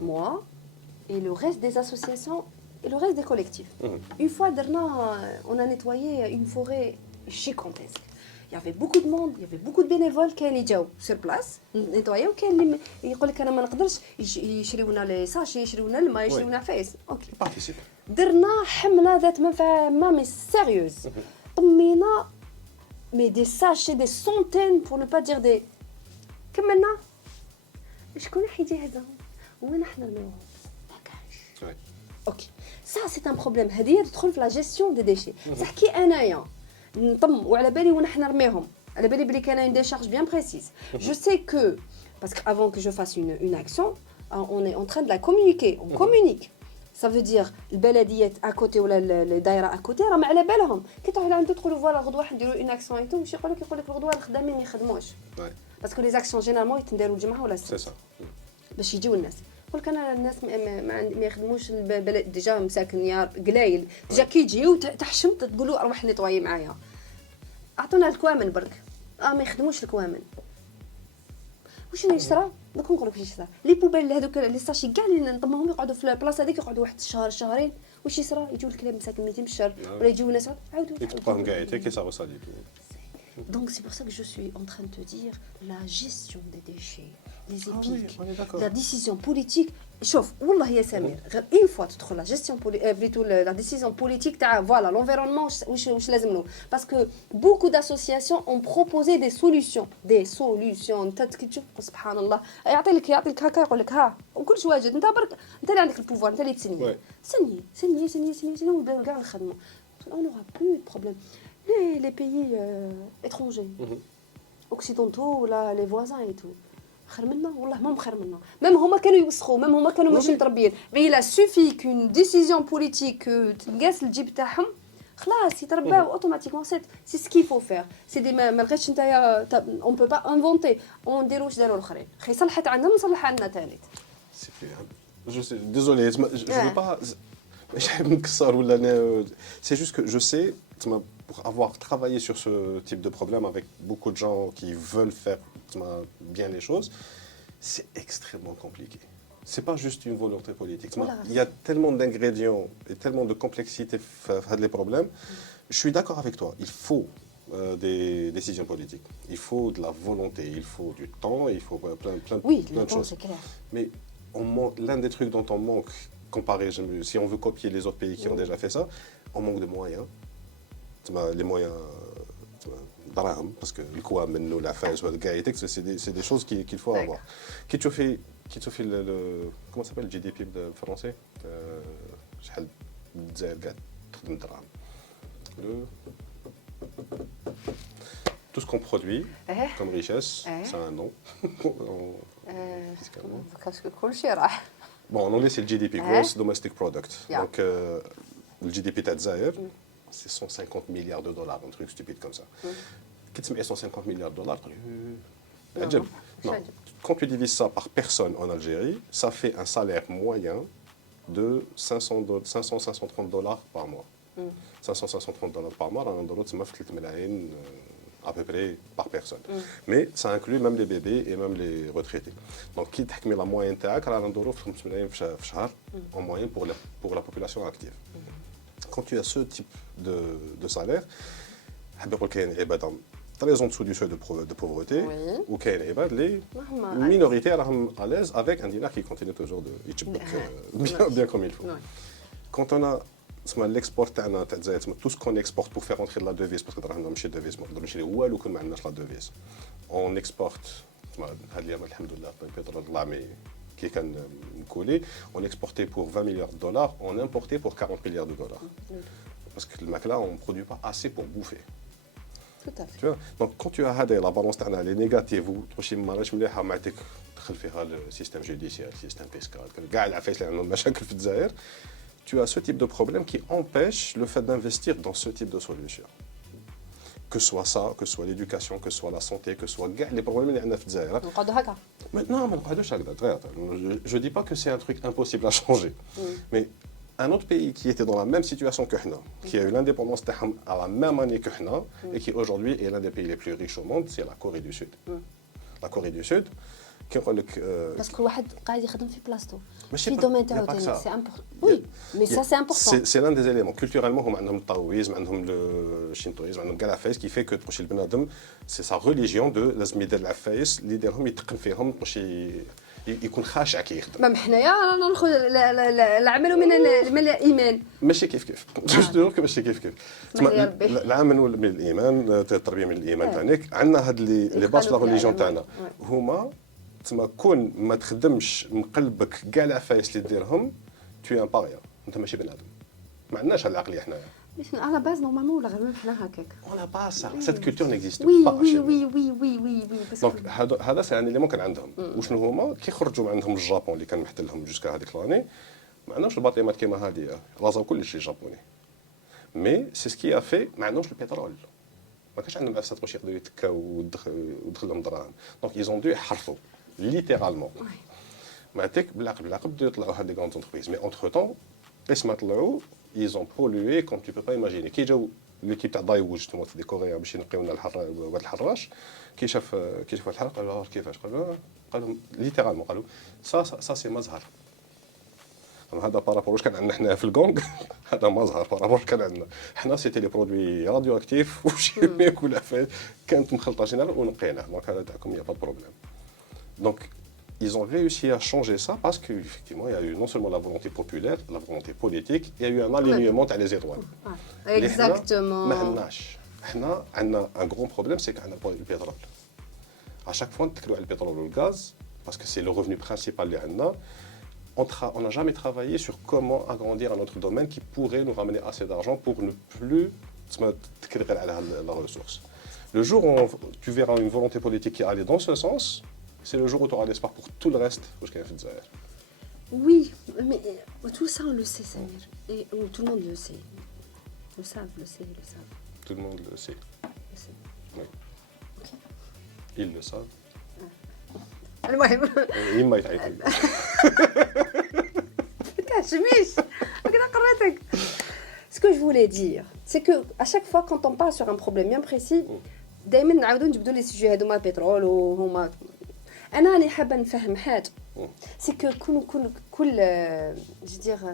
moi et le reste des associations et le reste des collectifs. Une fois on a nettoyé une forêt gigantesque. Il y avait beaucoup de monde, il y avait beaucoup de bénévoles qui allaient sur place nettoyer وكاين اللي يقول لك انا ما نقدرش يشريوا لنا لي ساشي يشريوا لنا الماء يشريوا لنا فايس اوكي درنا حمله ذات منفعه مي سيريوز طمينا مي دي ساشي دي سونتين pour ne pas dire des كملنا شكون حيجي هذا وين احنا الماء اوكي ça c'est un problème هذه تدخل في la gestion des déchets صح كي انايا نطم وعلى بالي وانا حنا نرميهم على بالي بلي كاين دي شارج بيان بريسيز جو سي كو باسكو avant que je fasse une action on est en train de la communiquer on communique ça veut dire البلديات اكوتي ولا الدايره اكوتي راهم على بالهم كي تروح لعند تقولوا فوالا غدوه نديروا اون اكسيون ايتو واش يقول لك غدوه الخدامين ما يخدموش باسكو لي زاكسيون جينيرالمون يتنداروا الجمعه ولا السبت سي باش يجيو الناس يقول لك انا الناس ما يخدموش البلد ديجا مساكن يا قليل ديجا كي يجيو تحشمت تقولوا اروح نيطواي معايا اعطونا الكوامن برك ما يخدموش الكوامن واش يصرى دوك نقول لك واش يصرى لي بوبال هذوك لي ساشي كاع اللي نطمهم يقعدوا في البلاصه هذيك يقعدوا واحد الشهر شهرين واش يصرى يجيو الكلاب مساكن 200 بالشهر ولا يجيو ناس عاودوا يتبقاهم كاع يتيكي صافي صادي Donc c'est pour ça que je suis en train de te dire la gestion des déchets, les épiques, la décision politique. شوف والله يا سمير غير une fois تدخل la gestion plutôt la décision politique تاع voilà l'environnement واش لازم له parce que beaucoup d'associations ont proposé des solutions انت كي تشوف سبحان الله يعطيك هكا يقول لك ها وكلش واجد انت برك انت اللي عندك البوفوار انت اللي تسني سني ونبداو كاع نخدموا on n'aura plus de problème les pays étrangers occidentaux ولا les voisins et tout خير منا والله ما خير منا ميم هما كانوا يوسخوا ميم هما كانوا ماشي متربيين مي لا سوفي كون ديسيزيون بوليتيك تنقاس الجيب تاعهم خلاص يترباو اوتوماتيكمون سي سكي فو فير سي دي ما لقيتش نتايا اون بو با انفونتي اون نديرو واش داروا الاخرين خي صلحت عندنا نصلح عندنا ثالث سي جو سي ديزولي جو فو با مش حاب نكسر ولا انا سي جوست كو جو سي pour avoir travaillé sur ce type de problème avec beaucoup de gens qui veulent faire bien les choses, c'est extrêmement compliqué. C'est pas juste une volonté politique. Il y a tellement d'ingrédients et tellement de complexité dans les problèmes. Je suis d'accord avec toi. Il faut des décisions politiques. Il faut de la volonté. Il faut du temps. Il faut plein de choses. C'est clair. Mais l'un des trucs dont on manque, comparé, si on veut copier les autres pays qui ont déjà fait ça, on manque de moyens. Les moyens d'argent, parce que le Kouamen ou la FAS ou le Gaïtek, c'est des choses qu'il faut avoir. Qui te fait le comment ça s'appelle le GDP français tout ce qu'on produit comme richesse, ça a un nom. Bon, en anglais, c'est le GDP, Gross Domestic Product. Donc, le GDP Tadzaïr, c'est 150 milliards de dollars, un truc stupide comme ça. Qu'est-ce que c'est 150 milliards de dollars? Non. Quand tu divises ça par personne en Algérie, ça fait un salaire moyen de 530 dollars par mois. 530 dollars par mois, à peu près par personne. Mais ça inclut même les bébés et même les retraités. Donc, qui t'a la moyenne en moyenne pour la population active. Quand tu as ce type de salaire, tu as les en dessous du seuil de pauvreté, ou tu as les minorités à l'aise avec un dinar qui continue toujours de bien comme il faut. Quand on a l'export, tout ce qu'on exporte pour faire entrer de la devise, parce que nous avons une devise, la devise. On exporte, qui can coller, on exportait pour 20 milliards de dollars, on importait pour 40 milliards de dollars. Parce que le Macla, on ne produit pas assez pour bouffer. Tout à fait. Tu vois? Donc quand tu as la balance elle est négative, le système judiciaire, le système fiscal, tu as ce type de problème qui empêche le fait d'investir dans ce type de solution. Que ce soit ça, que ce soit l'éducation, que ce soit la santé, que ce soit les problèmes اللي عندنا في الجزائر. Maintenant, je ne dis pas que c'est un truc impossible à changer. Mais un autre pays qui était dans la même situation que nous, qui a eu l'indépendance à la même année que nous, et qui aujourd'hui est l'un des pays les plus riches au monde, c'est la Corée du Sud. La Corée du Sud, parce que واحد قاعد يخدم في بلاصتو في دومين تاعو ثاني سي امبورطون وي مي سا سي امبورطون سي لان دي éléments culturellement هم عندهم الطاويزم عندهم الشينتويزم عندهم كاع العفايس كي فيك تمشي البنادم سي سا ريليجيون دو لازم يدير العفايس اللي يديرهم يتقن فيهم باش يكون خاشع كي يخدم. ما حنايا ناخذ العمل من الايمان ماشي كيف جو ماشي كيف العمل من الايمان التربيه من الايمان ثانيك عندنا هاد لي باس لا ريليجيون تاعنا هما تما كون ما تخدمش من قلبك كاع العفايس اللي ديرهم تو ان باريا انت ماشي بنادم ما عندناش هاد العقليه حنايا À la base, normalement, on l'a même fait On n'a pas ça. Cette culture n'existe oui, pas oui, chez nous. oui. Donc, هذا c'est un élément كان عندهم. وشنو هما كي خرجوا من عندهم الجابون اللي كان محتلهم جوسكا هذيك لاني ما عندهمش الباطيمات كيما هذه رازوا كل شيء جابوني. مي سي سكي ا في ما عندهمش البترول. ما كانش عندهم اساس باش يقدروا يتكاو ودخل لهم دراهم. دونك ايزون دو يحرثوا ليترالمون. معناتك بالعقل بداو يطلعوا هاد لي غون انتربريز. مي اونتر طون قيس ما طلعوا ils ont pollué comme tu peux pas imaginer. كي جاو ليكيب تاع دايوج تما دي كوريا باش ينقيو لنا واد الحراش كي شاف واد الحرق قال له كيفاش قالوا ليترالمون قالوا سا سي مزهر هذا بارابور واش كان عندنا حنا في الكونغ هذا مزهر بارابور كان عندنا حنا سيتي لي برودوي راديو اكتيف وشيميك ولا كانت مخلطه جينيرال ونقيناه دونك هذا تاعكم يا با بروبليم دونك ils ont réussi à changer ça parce qu'effectivement, il y a eu non seulement la volonté populaire, la volonté politique, il y a eu un alignement à les étoiles. Exactement. On a un grand problème, c'est qu'on a le pétrole. À chaque fois, on a le pétrole ou le gaz, parce que c'est le revenu principal de on n'a jamais travaillé sur comment agrandir un autre domaine qui pourrait nous ramener assez d'argent pour ne plus la ressource. Le jour où tu verras une volonté politique qui allait dans ce sens, c'est le jour où tu auras l'espoir pour tout le reste. Oui, mais tout ça on le sait, Samir. Et tout le monde le sait. Le savent. Tout le monde le sait. Oui. Okay. Ils le savent. المهم يما يتعيط كاشميش كده قريتك. Ce que je voulais dire, c'est que à chaque fois quand on parle sur un problème bien précis, دائما نعاودوا نجبدوا لي سوجي هذوما البترول وهما انا راني حابه نفهم حاجه سي كو كل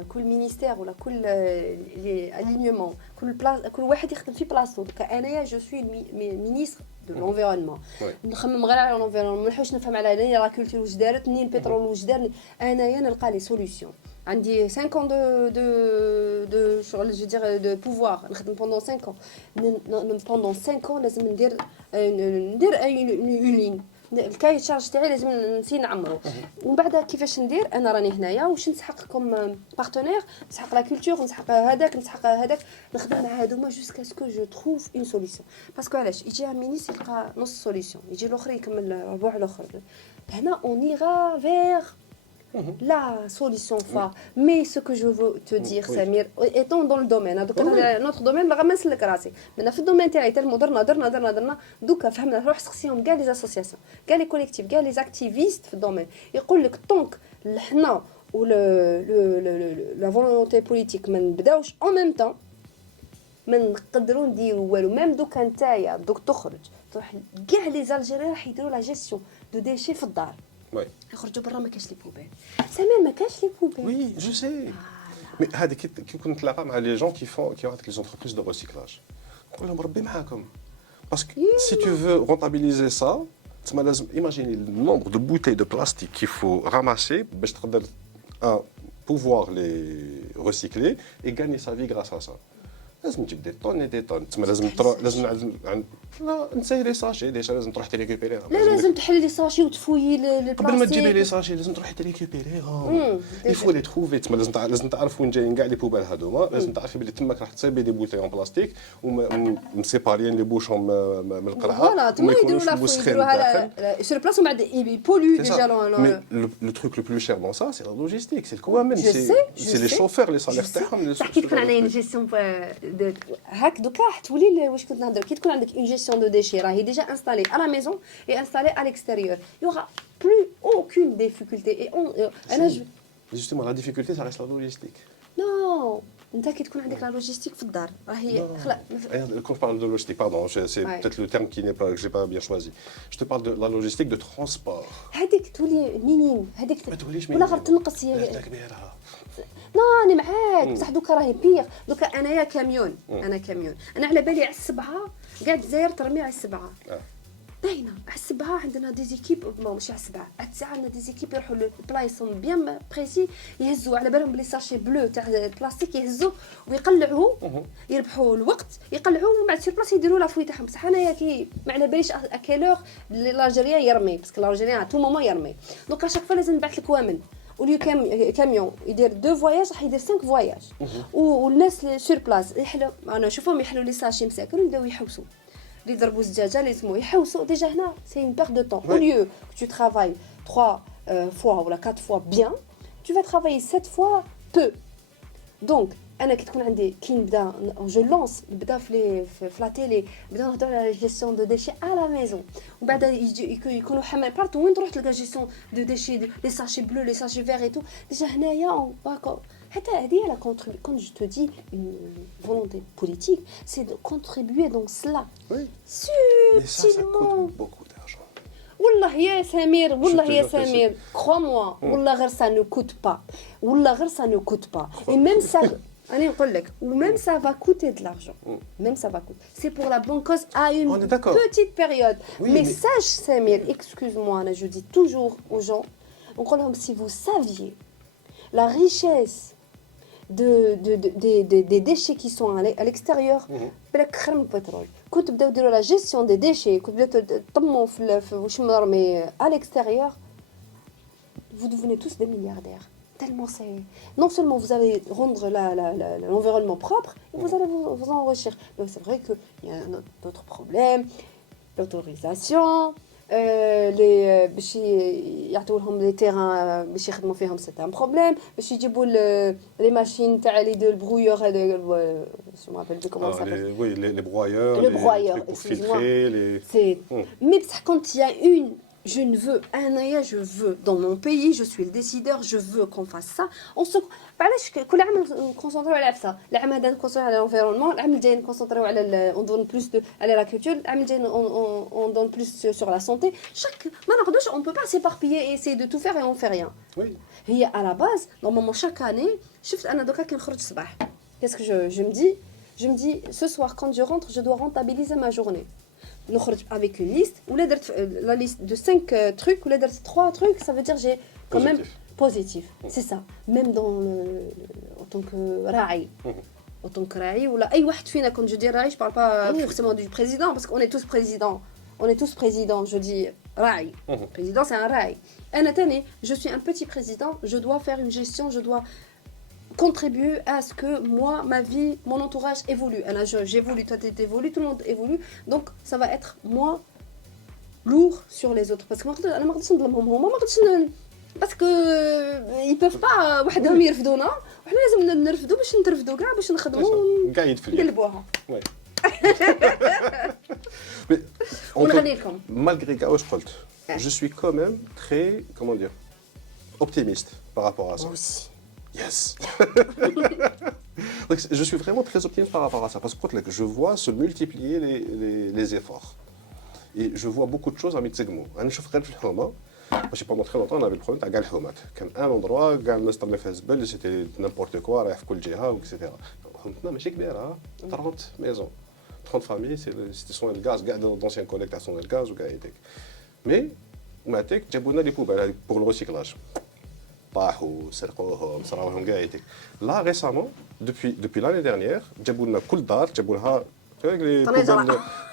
كل مينيستير ولا كل لي الينيومون كل واحد يخدم في بلاصتو. دوكا انايا جو سوي مينيستر دو لونفيرونمون نخمم غير على لونفيرونمون ما نحوش نفهم على لا كولتور واش دارت ني البترول واش دار. انايا نلقى لي سوليوشن عندي 5 ans de شغل جو دير دو بوفوار نخدم pendant 5 ans. pendant 5 ans لازم ندير اون لين الكاي تشارج تاعي لازم نسي نعمرو. ومن بعد كيفاش ندير انا راني هنايا واش نسحق كوم بارتنير نسحق لا كولتور نسحق هذاك نسحق هذاك نخدم مع هادوما جوسكا سكو جو تروف اون سوليسيون. باسكو علاش يجي مينيس يلقى نص سوليسيون يجي الاخر يكمل الربع الاخر. هنا اون ايغا فيغ la solution phare. Mais ce que je veux te dire, Samir, étant dans le domaine, notre domaine, la ramasse le crasé. Mais dans le domaine تاعي تاع درنا دوكا فهمنا نروح سقسيهم كاع لي اسوسياسيون كاع لي كوليكتيف كاع لي اكتيفيست في الدومين يقول لك طونك حنا و لا فولونتي بوليتيك ما نبداوش en même temps ما نقدروا نديروا والو. ميم دوكا نتايا دوك تخرج تروح كاع لي زالجيريان راح يديروا لا جيستيون دو ديشي في الدار يخرجوا برا ما كاش لي بوبيل. سامير ما كاش لي بوبيل. وي جو سي مي هذيك كي كنت نتلاقى مع لي جون كي فون كي هذيك لي زونتربريز دو ريسيكلاج نقول لهم ربي معاكم باسكو سي تو فو رونتابيليزي سا تما لازم ايماجيني النومبر دو بوتاي دو بلاستيك كي فو راماسي باش تقدر pouvoir les recycler et gagner sa vie grâce à ça. لازم تجيب دي طون دي طون تما لازم لا نسي لي ساشي ديجا لازم تروح تريكوبيريهم. لا لازم تحل لي ساشي وتفوي البلاستيك قبل ما تجيبي لي ساشي لازم تروحي تريكوبيريهم. يفو لي تروفي تما لازم تعرف وين جايين كاع لي بوبال هذوما. لازم تعرفي بلي تماك راح تصيبي دي بوتاي بلاستيك ومسيباريين لي بوشون من القرعه وما يكونوش مسخين sur place ومن بعد يبولو ديجا لو تروك لو بلو شير دون سا سي لا لوجيستيك سي الكوامن سي لي شوفير لي سالير تاعهم. كي تكون عندنا جيستيون هاك دوكا تولي واش كنت نهضر كي تكون عندك اون جيستيون دو ديشي راهي ديجا انستالي à la maison et installée à l'extérieur il y aura plus aucune difficulté et انا justement la difficulté ça reste la logistique. non انت كي تكون عندك لا لوجيستيك في الدار راهي خلا quand je parle de logistique pardon c'est peut-être le terme qui n'est pas que j'ai pas bien choisi. Je te parle de la logistique de transport. هذيك تولي منين هذيك ما توليش ولا غير تنقص هي كبيره. راني معاك بصح دوكا راهي بيغ. دوكا انايا كاميون انا على بالي على السبعه قاعد زاير ترمي على السبعه باينه على السبعه عندنا دي زيكيب ماشي على السبعه على التسعه عندنا دي زيكيب يروحوا للبلايصهم بيان بريسي يهزوا على بالهم بلي ساشي بلو تاع البلاستيك يهزوا ويقلعوه يربحوا الوقت يقلعوه ومن بعد سير بلاص يديروا لا تاعهم. بصح انايا كي ما على باليش اكيلور لاجيريان يرمي باسكو لاجيريان تو مومون يرمي. دونك اشاك فوا لازم نبعث لك وامن au lieu camion يدير 2 voyages راح يدير 5 voyages والناس سور بلاص يحلو انا نشوفهم يحلوا لي ساشي مساكن ويبداو يحوسوا اللي يضربوا الزجاجه اللي يسموا يحوسوا ديجا هنا سي une perte de temps au lieu que tu travailles 3 fois ou 4 fois bien tu vas travailler 7 fois peu donc انا كي تكون عندي كي نبدا جو لونس نبدا في لا تيلي نبدا نهضر على جيستيون دو ديشي على لا ميزون ومن بعد يكونوا حمل بارتو وين تروح تلقى جيستيون دو ديشي لي ساشي بلو لي ساشي فيغ اي تو ديجا هنايا باكو حتى هذه لا كونتريبي كون جو تو دي اون فولونتي بوليتيك سي دو كونتريبيي دون سلا سوبتيلمون والله يا سمير والله يا سمير crois-moi والله غير ça ne coûte pas والله غير ça ne coûte pas et même ça أنا نقول لك même ça va coûter de l'argent même ça va coûter c'est pour la bonne cause à une petite période mais sache Samir excuse-moi Anna, je dis toujours aux gens نقول لهم si vous saviez la richesse des déchets qui sont à l'extérieur بالك خير من البترول كنت بداو يديروا لا جيستيون دي ديشي كنت بداو تطموا في واش مرمي à l'extérieur vous devenez tous des milliardaires tellement c'est non seulement vous allez rendre l'environnement propre et vous allez vous enrichir donc c'est vrai que il y a d'autres problèmes l'autorisation les باش يعطوا لهم لي تيران باش يخدموا فيهم c'est un problème باش يجيبوا les machines تاع لي دو البرويور هذا je me rappelle plus comment ça s'appelle oui les broyeurs les broyeurs pour filtrer les c'est mais quand il y a une je ne veux je veux dans mon pays je suis le décideur je veux qu'on fasse ça on se علاش كل عام نكونسونطريو على ça العام هذا نكونسونطريو على l'environnement العام الجاي نكونسونطريو على on donne plus de على la culture العام الجاي on donne plus sur la santé chaque ما نقدرش on peut pas s'éparpiller et essayer de tout faire et on fait rien oui هي à la base normalement chaque année شفت انا دوكا كي نخرج الصباح qu'est-ce que je me dis ce soir quand je rentre je dois rentabiliser ma journée نخرج avec une liste ولا درت la liste de 5 trucs ولا درت 3 trucs ça veut dire j'ai quand même positif c'est ça même dans en tant que راعي en tant que راعي ولا اي واحد فينا quand je dis راعي je parle pas forcément du président parce qu'on est tous présidents je dis راعي président c'est un راعي انا تاني je suis un petit président je dois faire une gestion je dois contribuer à ce que moi, ma vie, mon entourage évolue. J'évolue, toi t'évolues, tout le monde évolue. Donc ça va être moins lourd sur les autres. Parce que parce que ils peuvent pas وحدهم يرفدونا وحنا لازم نرفدوا باش نترفدوا كاع باش نخدموا نقلبوها. ونغني لكم. Malgré كاع واش قلت, je suis quand même très comment dire optimiste par rapport à ça. Moi aussi. Yes. Donc, je suis vraiment très optimiste par rapport à ça parce que je vois se multiplier les efforts et je vois beaucoup de choses à Mitsegmo. Je suis très الحومة ماشي pendant très longtemps on avait le problème تاع كاع الحومات كان un endroit كاع الناس ترمي فيها الزبل c'était n'importe quoi رايح في كل جهة etc. حومتنا ماشي كبيرة 30 maisons 30 familles c'était son الغاز كاع d'anciens collègues تاع son الغاز وكاع هذيك mais ومع تيك جابوا لنا لي بوبال pour le recyclage طاحوا سرقوهم صراوهم كاع هذيك لا ريسامون depuis l'année dernière جابوا لنا كل دار جابوا لها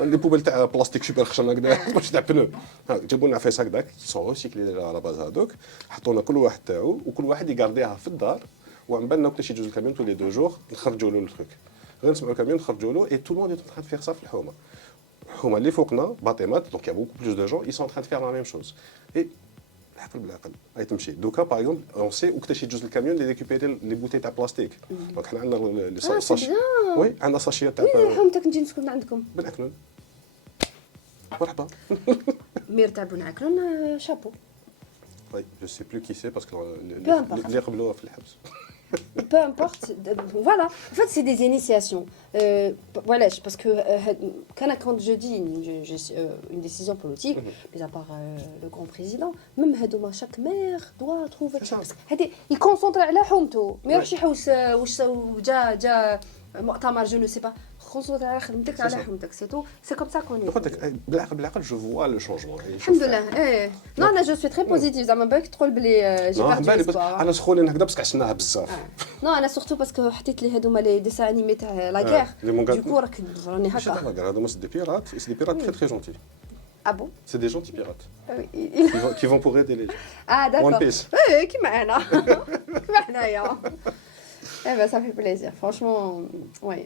لي بوبال تاع بلاستيك سوبر خشن هكذا باش تاع بنو جابوا لنا عفايس هكذاك سون ريسيكلي على باز هذوك حطوا لنا كل واحد تاعو وكل واحد يغارديها في الدار ومن بعد وقت يجي الكاميون tous les 2 jours نخرجوا له التروك غير نسمعوا الكاميون نخرجوا له et tout le monde est en train de faire ça في الحومه الحومه اللي فوقنا باطيمات donc il y a beaucoup plus de gens ils sont en train de faire la même chose et بالعقل هاي تمشي دوكا باغ اكزومبل اون سي وقتاش يجوز الكاميون اللي ريكوبيري لي بوتي تاع بلاستيك دونك حنا عندنا لي ساشي وي عندنا ساشيات تاع حومتك نجي نسكن عندكم بالعكنون مرحبا مير تاع بنعكنون شابو طيب جو سي بلو كي سي باسكو اللي قبلوها في الحبس peu importe voilà en fait c'est des initiations voilà parce que quand je dis une décision politique mis à part le grand président même هذوما chaque maire doit trouver هذه يكونسونطر على حومته ما يروحش يحوس واش جا مؤتمر je ne sais pas concentre على خدمتك على حومتك c'est comme ça qu'on est بالعقل je vois le changement الحمد لله ايه non là je suis très positive زعما بالك تقول بلي j'ai perdu l'espoir انا سخونين هكذا باسكو عشناها بزاف non انا surtout باسكو حطيت لي هذوما لي ديسان انيمي تاع لا غير دوكو راك راني هكا هذوما سي دي بيرات تري تري جونتي Ah bon? C'est des gens qui piratent, Oui. qui vont pour aider les gens. Ah d'accord. One Piece. Oui, qui m'aide. Qui m'aide. Eh ben, ça fait plaisir. Franchement, oui.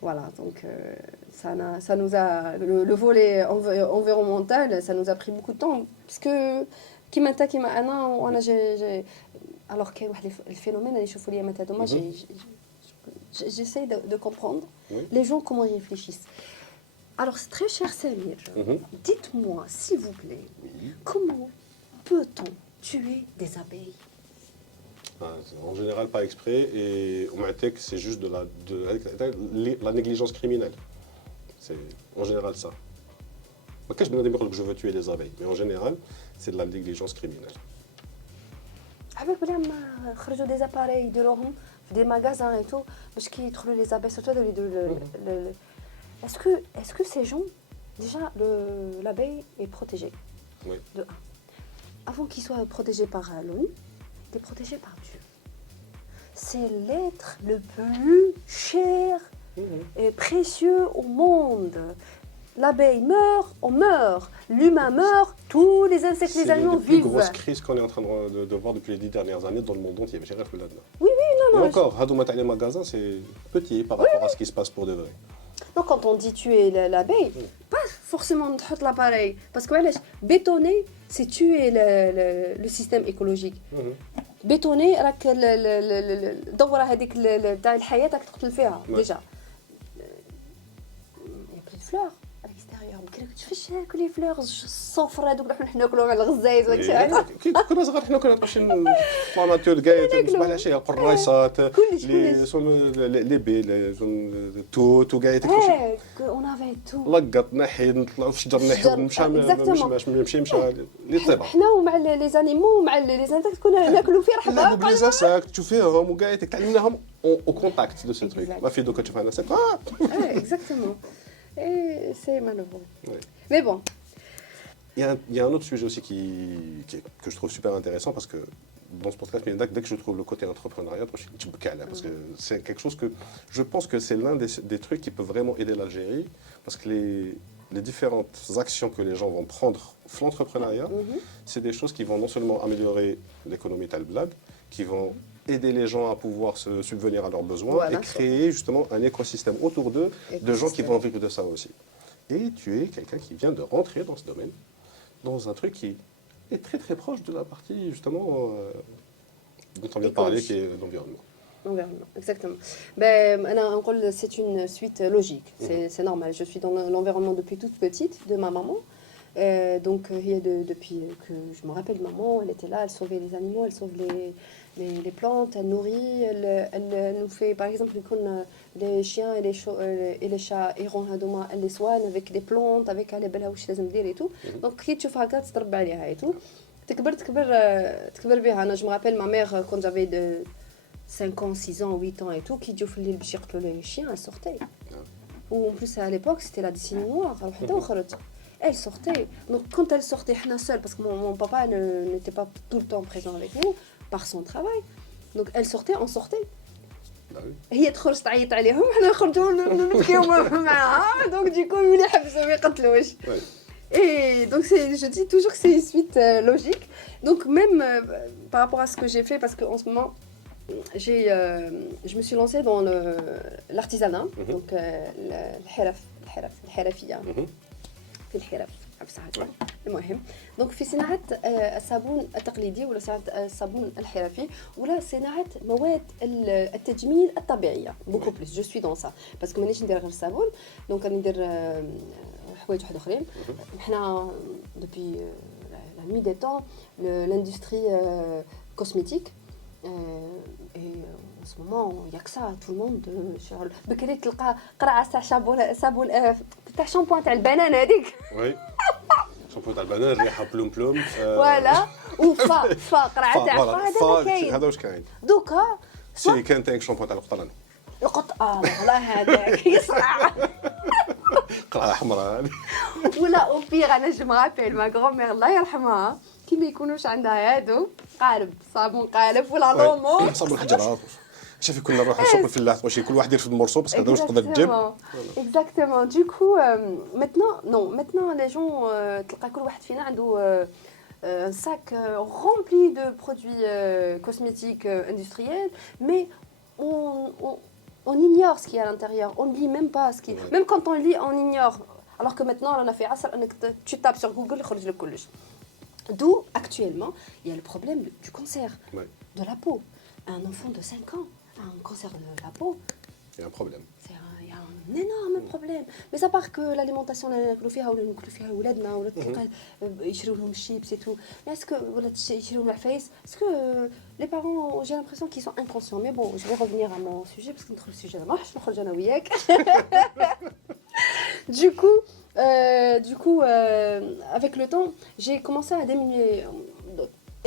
Voilà, donc ça nous a... Le volet environnemental, ça nous a pris beaucoup de temps. Parce que, alors que le phénomène, j'essaie de comprendre les gens comment ils réfléchissent. Alors, c'est très cher Samir, dites-moi, s'il vous plaît, comment peut-on tuer des abeilles? En général, pas exprès, et on m'a dit que c'est juste de la négligence criminelle. C'est en général ça. Moi, quand je me dis que je veux tuer les abeilles, mais en général, c'est de la négligence criminelle. Avec des appareils de l'homme, des magasins et tout, parce qu'ils trouvent les abeilles, surtout est-ce que ces gens, déjà, l'abeille est protégée? Oui. De un. Avant qu'il soit protégé par l'ONU, il est protégé par Dieu. C'est l'être le plus cher et précieux au monde. L'abeille meurt, on meurt. L'humain meurt, tous les insectes, les animaux vivent. C'est la plus grosse crise qu'on est en train de voir depuis les 10 dernières années dans le monde entier. Oui, non. Et encore, les magasins, c'est petit par rapport à ce qui se passe pour de vrai. Donc quand on dit tuer l'abeille, pas forcément de mettre l'appareil. Parce que bétonner, c'est tuer le système écologique. bétonner راك الدوره هذيك تاع الحياه راك تقتل فيها ديجا يا بلي فلور على الاكستيريور ما كيفاش ناكل لي فلور الصفر هذوك اللي حنا ناكلوهم على الغزايز وداك كي كنا صغار حنا كنا نمشيو فاماتور كاع نصبح العشيه القرايصات لي بيل التوت وكاع داك اون افي تو لقط نحي نطلعوا في الشجر نحي نمشي لي طيبه حنا ومع لي زانيمو ومع لي زانتاك كنا ناكلوا فيه رحبه بلي زاساك تشوفيهم وكاع تعلمناهم او كونتاكت دو سو تروك ما في دوكا تشوف انا سي اكزاكتومون et c'est malheureux. Oui. Mais bon. Il y a un autre sujet aussi que je trouve super intéressant parce que dans ce podcast, dès que je trouve le côté entrepreneuriat, parce que c'est quelque chose que je pense que c'est l'un des trucs qui peut vraiment aider l'Algérie parce que les différentes actions que les gens vont prendre l'entrepreneuriat, c'est des choses qui vont non seulement améliorer l'économie Talblad, qui vont aider les gens à pouvoir se subvenir à leurs besoins et créer justement un écosystème autour d'eux de gens qui vont vivre de ça aussi. Et tu es quelqu'un qui vient de rentrer dans ce domaine, dans un truc qui est très très proche de la partie justement dont on vient de parler, qui est l'environnement. L'environnement, exactement. Ben, c'est une suite logique, c'est normal. Je suis dans l'environnement depuis toute petite, de ma maman. Donc, depuis que je me rappelle, maman, elle était là, elle sauvait les animaux, elle sauve les plantes, elle nourrit, elle nous fait, par exemple, les chiens et les chats errants, elle les soigne avec des plantes, avec et tout. Donc, qui tu fais tu travailles et tout. تكبر بها. أنا je me rappelle ma mère quand j'avais de 5 ans, 6 ans, 8 ans et tout, qui dit باش يقتلوا les chiens, elle sortait. Ou en plus à l'époque, c'était la décennie noire. Elle sortait. Donc quand elle sortait, حنا seul parce que mon papa n'était pas tout le temps présent avec nous par son travail. Donc elle sortait, on sortait. هي تخرج تعيط عليهم حنا نخرجوا نبكيو معاها. Donc du coup يولي يحبسوا ما يقتلوش. Et donc je dis toujours que c'est une suite logique. Donc même par rapport à ce que j'ai fait, parce qu'en ce moment je me suis lancée dans l'artisanat, donc الحرفية في الحرف بصراحة. المهم دونك في صناعة الصابون التقليدي ولا صناعة الصابون الحرفي ولا صناعة مواد التجميل الطبيعية beaucoup plus. Je suis dans ça parce que مانيش ندير غير الصابون دونك راني ندير حوايج واحد اخرين. حنا depuis la nuit des temps l'industrie cosmétique et en ce moment il y a que ça tout le monde بكري تلقى قرعه تاع صابون تاع شامبوان تاع البنان هذيك وي شامبوان تاع البنان الريحه بلوم بلوم فوالا وفا قرعه تاع هذا كاين هذا واش كاين دوكا سي كان تاعك شامبوان تاع القطران والله هذاك يصرع قرعه حمراء ولا اوبيغ انا جو مابيل ما غرومير الله يرحمها كي ما يكونوش عندها هادو قالب صابون قالب ولا لومو صابون حجرات شوفي كنا نروح نشوفوا في اللاحق واش كل واحد يدير في المورسو باسكو هذا واش تقدر تجيب. Exactement. Du coup, maintenant les gens تلقى كل واحد فينا عنده un sac rempli de produits cosmétiques industriels, mais on ignore ce qu'il y a à l'intérieur. On ne lit même pas ce qui. Ouais. Même quand on lit, on ignore. Alors que maintenant, on a fait tu tapes sur Google, il y a d'où actuellement il y a le problème du cancer de la peau. Un enfant de 5 ans a un cancer de la peau. Il y a un problème. Il y a un énorme problème. Mais à part que l'alimentation, chips et tout. Mais est-ce que les parents, j'ai l'impression qu'ils sont inconscients. Mais bon, je vais revenir à mon sujet parce que notre sujet Du coup, avec le temps, j'ai commencé à diminuer.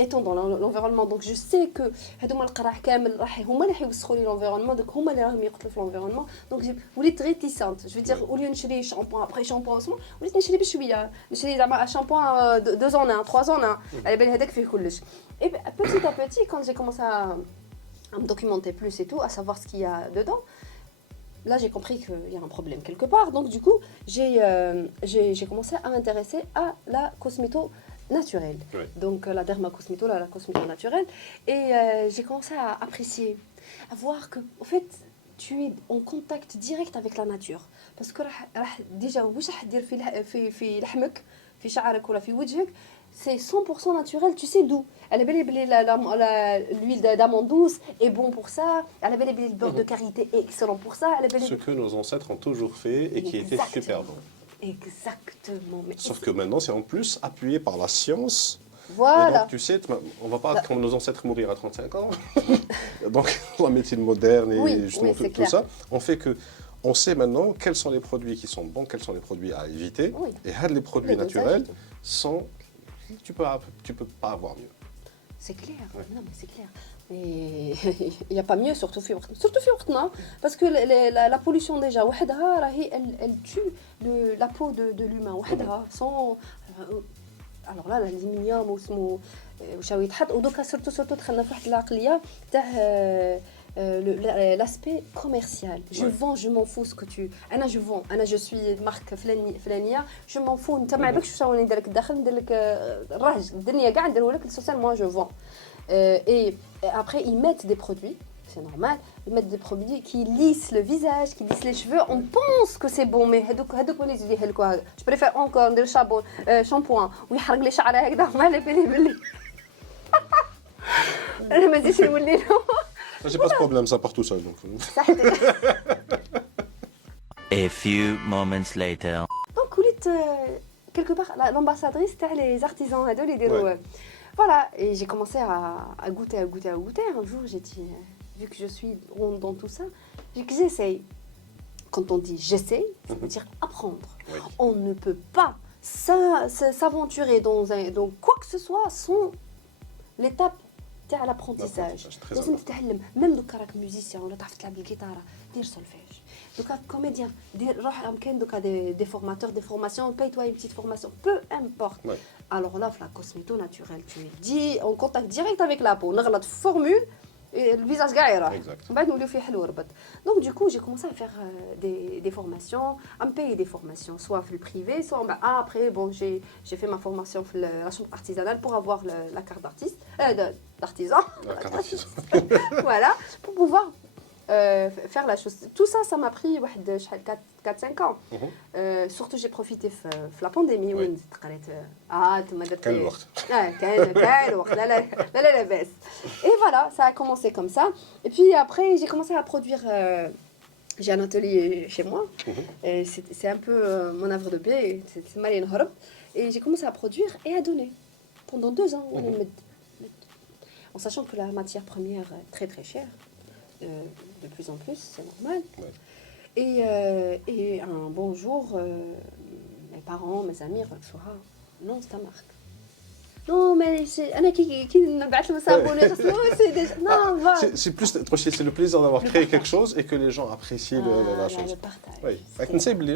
Étant dans l'environnement, donc je sais que l'environnement, donc l'environnement, donc je voulais être réticente. Je veux dire, au lieu de acheter shampoing après shampoing, je voulais acheter un shampoing 2 en 1, 3 en 1. Et petit à petit, quand j'ai commencé à me documenter plus et tout, à savoir ce qu'il y a dedans, là j'ai compris qu'il y a un problème quelque part. Donc du coup, j'ai commencé à m'intéresser à la cosméto naturelle. Oui. Donc la dermacosméto, la cosméto naturelle. Et j'ai commencé à apprécier, à voir que, en fait, tu es en contact direct avec la nature. Parce que déjà, c'est 100% naturel, tu sais d'où. L'huile d'amande douce est bon pour ça. Le beurre de karité est excellent pour ça. Ce que nos ancêtres ont toujours fait et qui était super bon. Exactement. Mais sauf que maintenant, c'est en plus appuyé par la science. Voilà. Donc, tu sais, on ne va pas, comme nos ancêtres, mourir à 35 ans. Donc, la médecine moderne et justement tout ça, on fait que on sait maintenant quels sont les produits qui sont bons, quels sont les produits à éviter. Oui. Et les produits naturels sont... Tu peux pas avoir mieux. C'est clair. Ouais. Non, mais c'est clair. Et il n'y a pas mieux, surtout maintenant, parce que la pollution déjà, elle tue la peau de l'humain. Sans, alors là, l'aluminium, l'aspect commercial. Je vends, je m'en fous ce que tu... je vends, je suis marque فلانية, je m'en fous. انت ما عبالكش شنو راني ندير لك الداخل, ندير لك الراج الدنيا كاع نديروا لك السوسيال, moi je vends. Et après ils mettent des produits, c'est normal, ils mettent des produits qui lissent le visage, qui lissent les cheveux. On pense que c'est bon, mais je préfère encore ندير shampoing ويحرق لي شعرها هكذا ما على بالي بلي انا ما نزيدش نولي له. J'ai pas de problème, ça part tout seul. Donc. A few moments later. Donc, quelque part, l'ambassadrice, c'était les artisans, voilà, et j'ai commencé à goûter. Un jour, j'ai dit, vu que je suis ronde dans tout ça, j'ai dit que j'essaye. Quand on dit j'essaye, ça veut dire apprendre. Oui. On ne peut pas s'aventurer dans quoi que ce soit sans l'étape تاع l'apprentissage. لازم تتعلم même دوكا راك ميوزيسيان ولا تعرف تلعب الجيتاره, دير سولفيج. دوكا كوميديان, دير روح كاين دوكا دي فورماتور, دي فورماسيون, paye toi une petite formation, peu importe. Ouais. Alors là, la cosméto naturelle, tu es dit en contact direct avec la peau, نغلط formule et le visage كاع يروح. بعد نوليو فيه حلو ربط. Donc du coup, j'ai commencé à faire des formations, à me payer des formations, soit le privé, soit après bon, j'ai fait ma formation dans la chambre artisanale pour avoir la carte d'artiste, d'artisan. La carte d'artisan. Voilà, pour pouvoir faire la chose. Tout ça, ça m'a pris 4-5 ans. Surtout, j'ai profité de la pandémie. Oui. Quel وقت. La baisse. Et voilà, ça a commencé comme ça. Et puis après, j'ai commencé à produire. J'ai un atelier chez moi. C'est un peu mon havre de paix. C'est Malien Horb. Et j'ai commencé à produire et à donner. Pendant 2 ans. En sachant que la matière première est très très chère. De plus en plus, c'est normal. Ouais. Et un bon jour, mes parents, mes amis, non, c'est ta marque. Non, mais c'est c'est le plaisir d'avoir créé quelque chose et que les gens apprécient la chose. Le partage. Oui.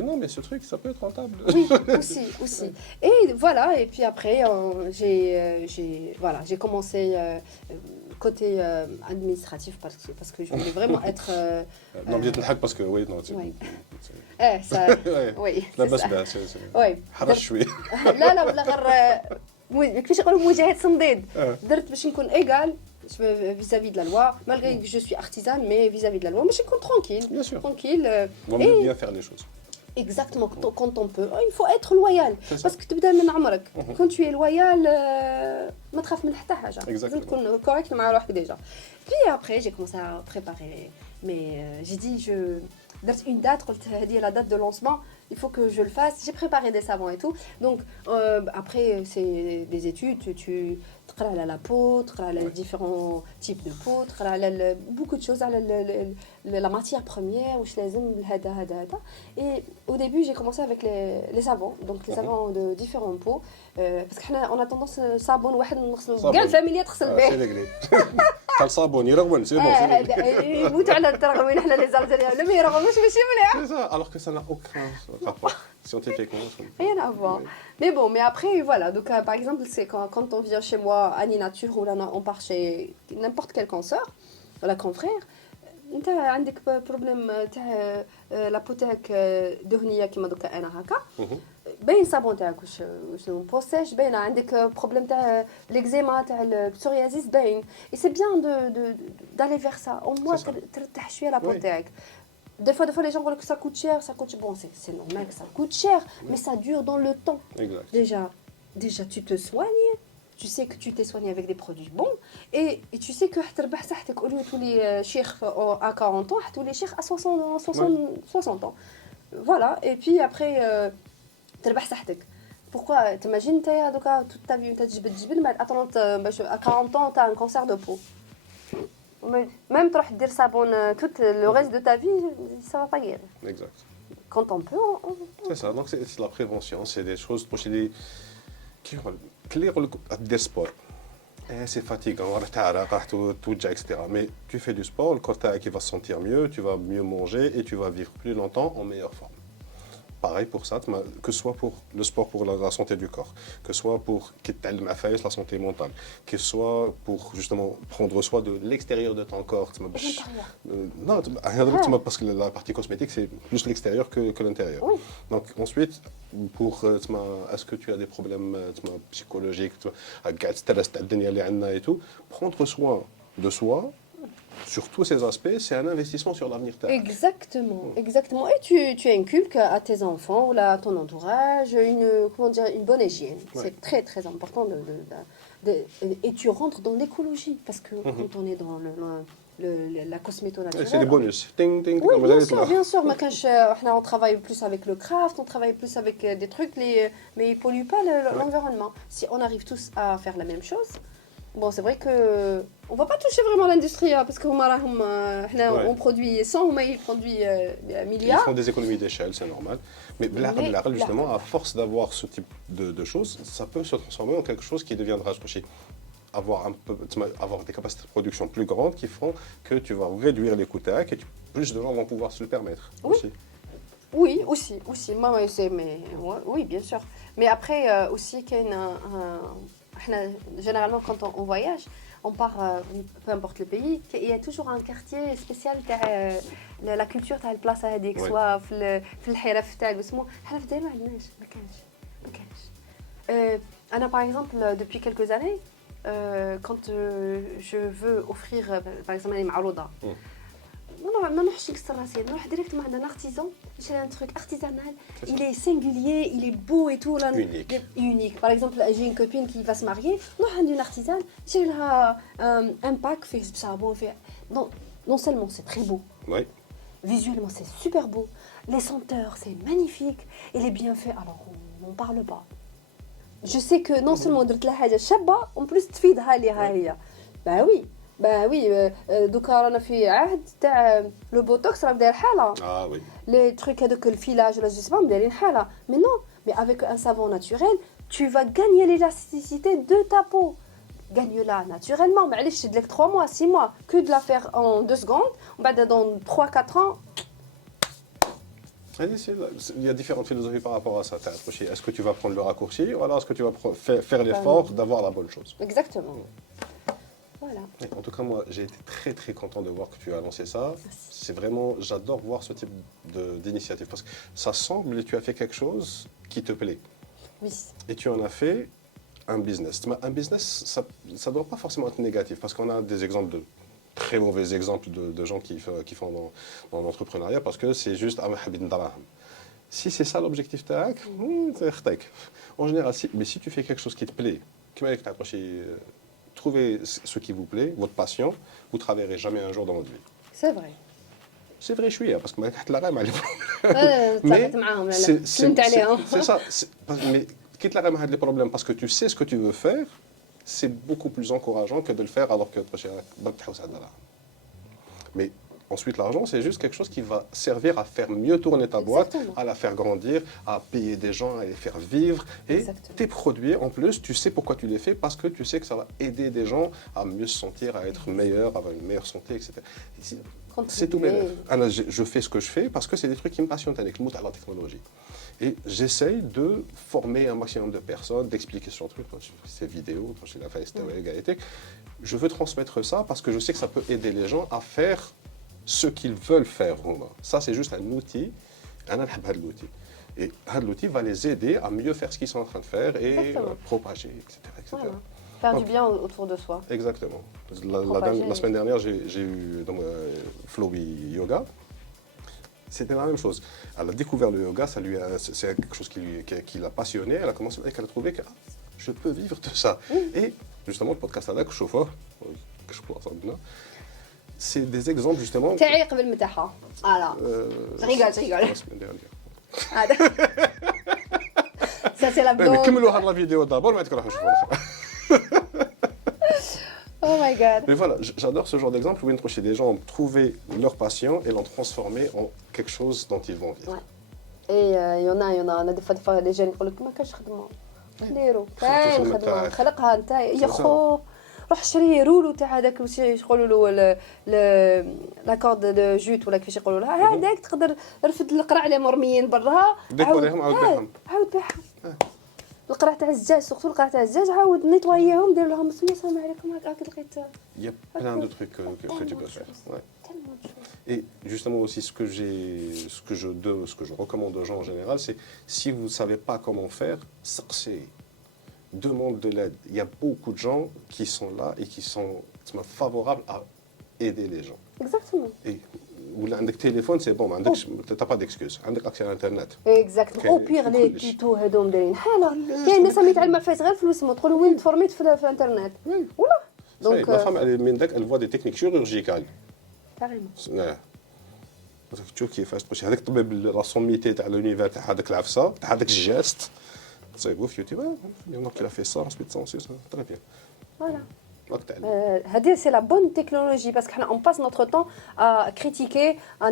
Non, mais ce truc, ça peut être rentable. Oui, aussi. Et voilà, et puis après, j'ai commencé côté administratif parce que je voulais vraiment être non بديت نضحك باسكو وي نو ça oui لا بس بس وي حرش شويه لا لا ولا غير كيفاش يقولوا مجاهد صنديد درت باش نكون ايغال vis-à-vis de la loi malgré que je suis artisane mais vis-à-vis de la loi باش نكون tranquille et bien faire les choses. Exactement, quand on peut. Il faut être loyal. Parce que tu es من عمرك. Quand tu es loyal, ما تخاف من حتى حاجة. لازم تكون correct مع روحك déjà. Puis après, j'ai commencé à préparer. Mais j'ai dit, درت une date, قلت هذه la date de lancement. Il faut que je le fasse. J'ai préparé des savons et tout. Donc après, c'est des études. Tu تقرا la peau, تقرا les différents types de peau, تقرا beaucoup de choses على la matière première واش لازم هذا. Et au début, j'ai commencé avec les savons. Donc les savons de différents peaux. Parce qu'on a tendance صابون واحد نغسلوا كاع الفاميليا تغسل به. قال صابون يرغون سي بون. يموتوا على الترغوين احنا لي زالجيريان لا ما يرغموش ماشي مليح. C'est ça, alors que ça n'a aucun rapport scientifiquement. Rien à voir. Mais bon, mais après, voilà. Donc, par exemple, c'est quand on vient chez moi à Ninature ou là, on part chez n'importe quel consoeur, la confrère, tu as un problème, la peau دهنية كيما دوكا أنا هكا. باين صابون تاعك واش بو سيش باين عندك بروبليم تاع ليكزيما تاع البسوريازيس باين. Et c'est bien d'aller vers ça. Au moins, ترتاح شوية la peau تاعك. Des fois, les gens disent que ça coûte cher, Bon, c'est normal que ça coûte cher, mais ça dure dans le temps. Exact. Déjà, tu te soignes, tu sais que tu t'es soigné avec des produits bons, et tu sais que au lieu de tous les cheikhs à 40 ans, tous les cheikhs à 60 ans. Voilà, et puis après, تربح صحتك. Pourquoi t'imagines, toute ta vie, mais à 40 ans, tu as un cancer de peau. Même تروح دير صابون tout le reste de ta vie, ça va pas guérir. Exact. Quand on peut, C'est ça, donc c'est la prévention, c'est des choses pour les qui des sports. C'est fatigant, etc. Mais tu fais du sport, le corps qui va se sentir mieux, tu vas mieux manger et tu vas vivre plus longtemps en meilleure forme. Pareil pour ça, que ce soit pour le sport pour la santé du corps, que ce soit pour la santé mentale, que ce soit pour justement prendre soin de l'extérieur de ton corps. Non, parce que la partie cosmétique, c'est plus l'extérieur que l'intérieur. Oui. Donc ensuite, pour est-ce que tu as des problèmes psychologiques, et tout, prendre soin de soi, sur tous ces aspects, c'est un investissement sur l'avenir. Exactement. Et tu inculques à tes enfants ou à ton entourage une bonne hygiène. Ouais. C'est très très important et tu rentres dans l'écologie parce que quand on est dans la cosméto naturelle. C'est des bonus. Ting, ting, oui, bien sûr. On travaille plus avec le craft, on travaille plus avec des trucs, mais ils ne polluent pas l'environnement. Si on arrive tous à faire la même chose. Bon, c'est vrai que on va pas toucher vraiment l'industrie parce que on produit 100, ils produisent milliards. Ils font des économies d'échelle, c'est normal. Mais justement, à force d'avoir ce type de choses, ça peut se transformer en quelque chose qui deviendra avoir des capacités de production plus grandes qui feront que tu vas réduire les coûts et plus de gens vont pouvoir se le permettre. Oui, aussi. Oui, bien sûr. Mais après, aussi, qu'il y a généralement, quand on voyage, on part, peu importe le pays, il y a toujours un quartier spécial la culture تاع البلاصه هذيك سواء في الحرف تاع اسمه حنا في الجزائر ما كانش انا par exemple depuis quelques années quand je veux offrir par exemple les معروضه ما نروحش نكسر راسي نروح ديريكت مع un artisan j'ai un truc artisanal il est singulier il est beau et tout là unique par exemple j'ai une copine qui va se marier نروح عند une artisane j'ai لها un pack fait savon fait non seulement c'est très beau visuellement c'est super beau les senteurs c'est magnifique et les bienfaits alors on n'en parle pas je sais que non seulement درت لها حاجه شابه en plus تفيدها ليها هي bah oui دوكا رانا في عهد تاع لو بوتوكس راه داير حاله oui les trucs هذوك الفيلاج ولا جو سبا دايرين حاله mais non mais avec un savon naturel tu vas gagner l'élasticité de ta peau gagne-la naturellement معليش تشد لك 3 mois 6 mois que de la faire en 2 secondes وبعد dans 3 4 ans. Il y a différentes philosophies par rapport à ça. Est-ce que tu vas prendre le raccourci ou alors est-ce que tu vas faire l'effort d'avoir la bonne chose? Exactement. Voilà. Et en tout cas, moi, j'ai été très très content de voir que tu as lancé ça. Merci. C'est vraiment, j'adore voir ce type d'initiative parce que ça semble que tu as fait quelque chose qui te plaît. Oui. Et tu en as fait un business. Un business, ça ne doit pas forcément être négatif parce qu'on a des exemples de très mauvais exemples de gens qui font dans l'entrepreneuriat parce que c'est juste si c'est ça l'objectif, en général, mais si tu fais quelque chose qui te plaît, trouvez ce qui vous plaît, votre passion, vous ne travaillerez jamais un jour dans votre vie. C'est vrai. C'est vrai, je suis parce que c'est ça. Mais quitte la les problèmes parce que tu sais ce que tu veux faire, c'est beaucoup plus encourageant que de le faire alors que mais ensuite, l'argent, c'est juste quelque chose qui va servir à faire mieux tourner ta boîte, à la faire grandir, à payer des gens, à les faire vivre. Et tes produits, en plus, tu sais pourquoi tu les fais, parce que tu sais que ça va aider des gens à mieux se sentir, à être meilleurs, à avoir une meilleure santé, etc. C'est tout bénéf. Je fais ce que je fais parce que c'est des trucs qui me passionnent avec le mot à la technologie. Et j'essaye de former un maximum de personnes, d'expliquer sur le truc, ces vidéos, quand je l'ai fait, je veux transmettre ça parce que je sais que ça peut aider les gens à faire ce qu'ils veulent faire. Ça, c'est juste un outil. L'outil. Et l'outil va les aider à mieux faire ce qu'ils sont en train de faire et propager, etc. Voilà. Faire du bien autour de soi. Exactement. La semaine dernière, j'ai eu Flowy Yoga. C'était la même chose. Elle a découvert le yoga, c'est quelque chose qui l'a passionné. Elle a commencé et elle a trouvé que je peux vivre de ça. Et justement, le podcast là que je chauffe, c'est des exemples justement. تعي قبل متاحة. Voilà. Je rigole. La semaine dernière. Ça c'est la blague. كملوا هذا الفيديو d'abord ما تروحوا تشوفوا. Oh my god. Mais voilà, j'adore ce genre d'exemple où chez des gens trouver leur passion et l'en transformer en quelque chose dont ils vont vivre. Ouais. Et il y en a des fois les jeunes يقول لك ما كاش خدمة. نديرو. كاين خدمة خلقها انت يا خو. روح شري رولو تاع هذاك واش يقولوا له لاكورد دو جوت ولا كيفاش يقولوا لها هذاك تقدر رفد القرع اللي مرميين برا ديكوريهم عاود بيعهم القرع تاع الزجاج سورتو القرع تاع الزجاج عاود نيطواييهم دير لهم السلام عليكم هكاك لقيت Il y a plein de trucs que tu peux faire. Ouais. Et justement aussi ce que je recommande aux gens en général, c'est si vous ne savez pas comment faire, demande de l'aide. Il y a beaucoup de gens qui sont là et qui sont favorables à aider les gens. Exactement. Et ولا عندك téléphone, c'est bon, tu n'as pas d'excuse. عندك accès à Internet. Exactement. Au pire, les tutos هذوم دايرين حالة. كاين ناس ما يتعلم فايت غير فلوس ما تقول وين تفورميت في الانترنت. ولا. Donc ma femme elle voit des techniques chirurgicales. Carrément. تشوف كيفاش تخش هذاك الطبيب لا سوميتي تاع l'univers تاع هذاك العفسه تاع هذاك الجيست تصيبوا في يوتيوب يقول لك fait ça ensuite ça c'est très bien. Voilà. C'est la bonne technologie parce qu'on passe notre temps à critiquer, à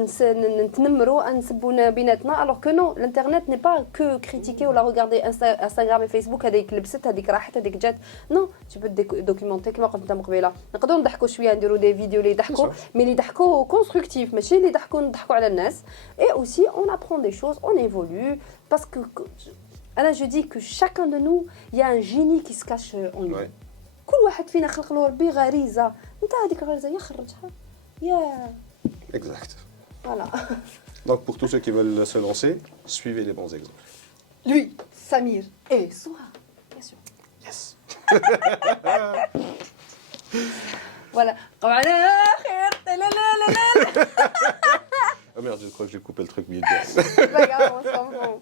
alors que non, l'internet n'est pas que critiquer ou la regarder Instagram et Facebook avec non, tu peux te documenter كما قلت قبيله نقدروا نضحكوا شويه نديروا des vidéos اللي يضحكوا mais اللي يضحكوا constructif ماشي اللي نضحكوا على الناس et aussi on apprend des choses, on évolue parce que je dis que chacun de nous il y a un génie qui se cache en nous. كل واحد فينا خلق له ربي غريزه انت هذيك الغريزه يخرجها يا exact. Voilà. Donc pour tous ceux qui veulent se lancer, suivez les bons exemples. Lui, Samir et Soha, bien sûr. Yes. Voilà. لا Ah merde, je crois que j'ai coupé le truc bien. pas grave, on s'en fout.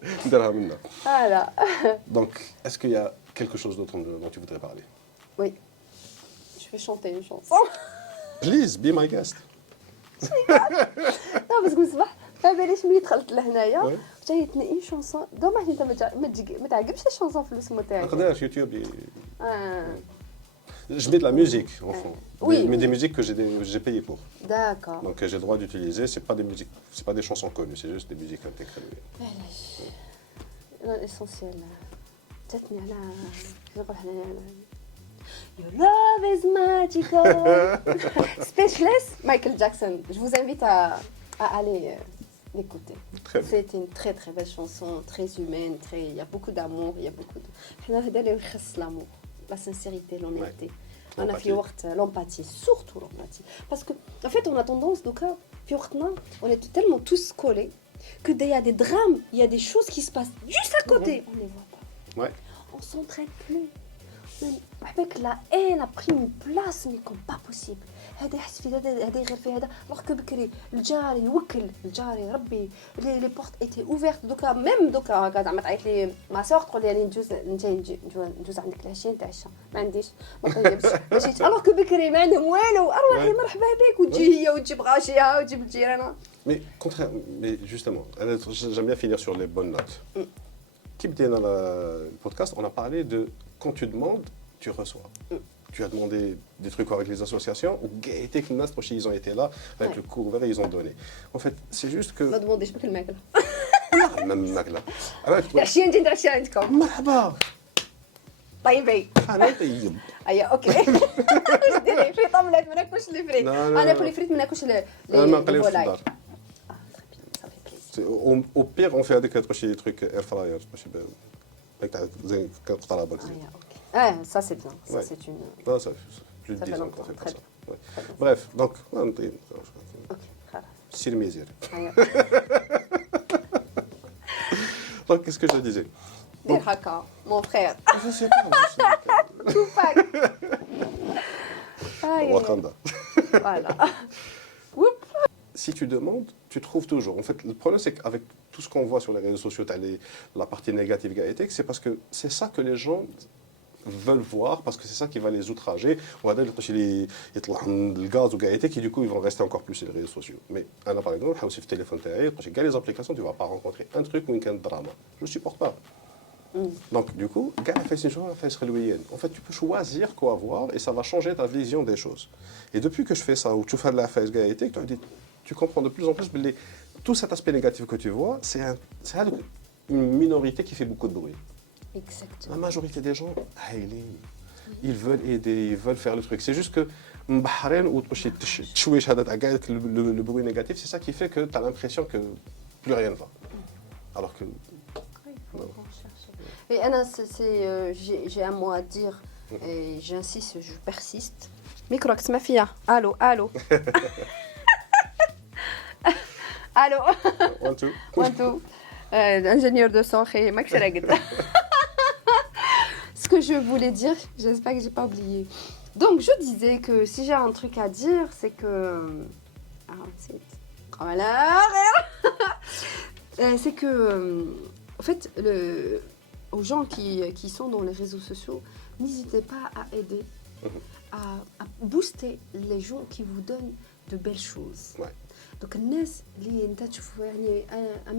Voilà. Donc, est-ce qu'il y a quelque chose d'autre dont tu voudrais parler? Oui. Je vais chanter une chanson. Please, be my guest. Non, parce que الصباح ما باليش ملي دخلت لهنايا جايتني اون شونسون دوماج انت ما تعجبش الشونسون في الاسم تاعي. نقدرش يوتيوب. Je mets de la musique, en fond. Oui. Mais des musiques que j'ai payé pour. D'accord. Donc j'ai le droit d'utiliser. C'est pas des musiques, c'est pas des chansons connues. C'est juste des musiques intégrées. L'essentiel. جاتني على نروح Your love is magical. Speechless, Michael Jackson. Je vous invite à aller l'écouter. C'est une très très belle chanson, très humaine, il y a beaucoup d'amour, il y a beaucoup de... l'amour, la sincérité, l'honnêteté. On a fait l'empathie, surtout l'empathie. Parce que, en fait, on a tendance, donc, on est tellement tous collés que il y a des drames, il y a des choses qui se passent juste à côté. On ne les voit pas. Ouais. On ne s'entraide plus. Avec la haine a pris une place, mais comme pas possible. هذا يحس في هذا يغير في هذا alors que بكري الجار يوكل الجار يربي لي بورت ايتي اوفيرت دوكا ميم دوكا هكا زعما تعيط لي ما سور تقول لي ندوز ندوز عندك العشيه نتعشى ما عنديش ما طيبش ماشي alors que بكري ما عندهم والو اروحي مرحبا بك وتجي هي وتجيب غاشيها وتجيب الجيران. Mais justement, j'aime bien finir sur les bonnes notes. Qui بدينا le podcast, on a parlé de quand tu demandes, tu reçois. Tu as demandé des trucs avec les associations, ou Gaëté, ils ont été là, avec le cours ouvert, ils ont donné. En fait, c'est juste que... ما demandez pas الماكله. même Magla. العشيه نجي نتعشى عندكم. مرحبا. طيبي. انا طيب. ايوه اوكي. واش ديري في طملات ما ناكلش لي فريت. انا ناكل لي فريت ما ناكلش لي ما نقليوش في الدار. Ça fait plaisir. Au pire, on fait avec des trucs air fryer. Ah, ça c'est bien. Ça Ouais. c'est une. Non, ça fait plus de Ça fait 10 ans qu'on longtemps, fait pas très ça. bien. Ouais. Très bien. Bref, donc, Ok, خلاص. c'est le misère. أيوة. Donc, qu'est-ce que je disais? دير هكا mon frère. Je sais pas. Tupac. Aïe. Wakanda. Voilà. Oup. Si tu demandes, tu trouves toujours. En fait, le problème, c'est qu'avec tout ce qu'on voit sur les réseaux sociaux, la partie négative Gaëté, c'est parce que c'est ça que les gens veulent voir, parce que c'est ça qui va les outrager. On va dire le gaz ou Gaëté, qui du coup, ils vont rester encore plus sur les réseaux sociaux. Mais là, par exemple, sur le téléphone, les applications, tu ne vas pas rencontrer un truc ou un drama. Je ne supporte pas. Donc, du coup, en fait, tu peux choisir quoi voir et ça va changer ta vision des choses. Et depuis que je fais ça, ou tu fais de la face Gaëté, tu comprends de plus en plus que tout cet aspect négatif que tu vois, c'est une minorité qui fait beaucoup de bruit. Exactement. La majorité des gens, ils veulent aider, ils veulent faire le truc. C'est juste que le bruit négatif, c'est ça qui fait que tu as l'impression que plus rien ne va. Alors que... Et Anna, j'ai un mot à dire et j'insiste, je persiste. Micro, ma fille. Allô, allô. Allô. One, two. One, two. Ingénieur de son, Max Ce que je voulais dire, j'espère que j'ai pas oublié. Donc, je disais que si j'ai un truc à dire, c'est que... c'est que... En fait, aux gens qui sont dans les réseaux sociaux, n'hésitez pas à aider, à booster les gens qui vous donnent de belles choses. Ouais. Donc, un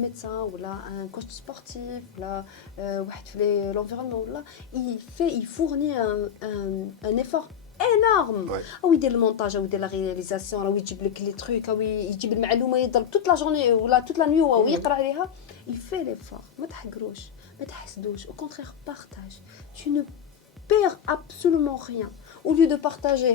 médecin ou un coach sportif, l'environnement, il fournit un effort énorme. Ouais. Il dit le montage, il dit la réalisation, il dit les trucs, il dit les informations toute la journée ou toute la nuit, il fait l'effort. Au contraire, partage. Tu ne perds absolument rien. Au lieu de partager,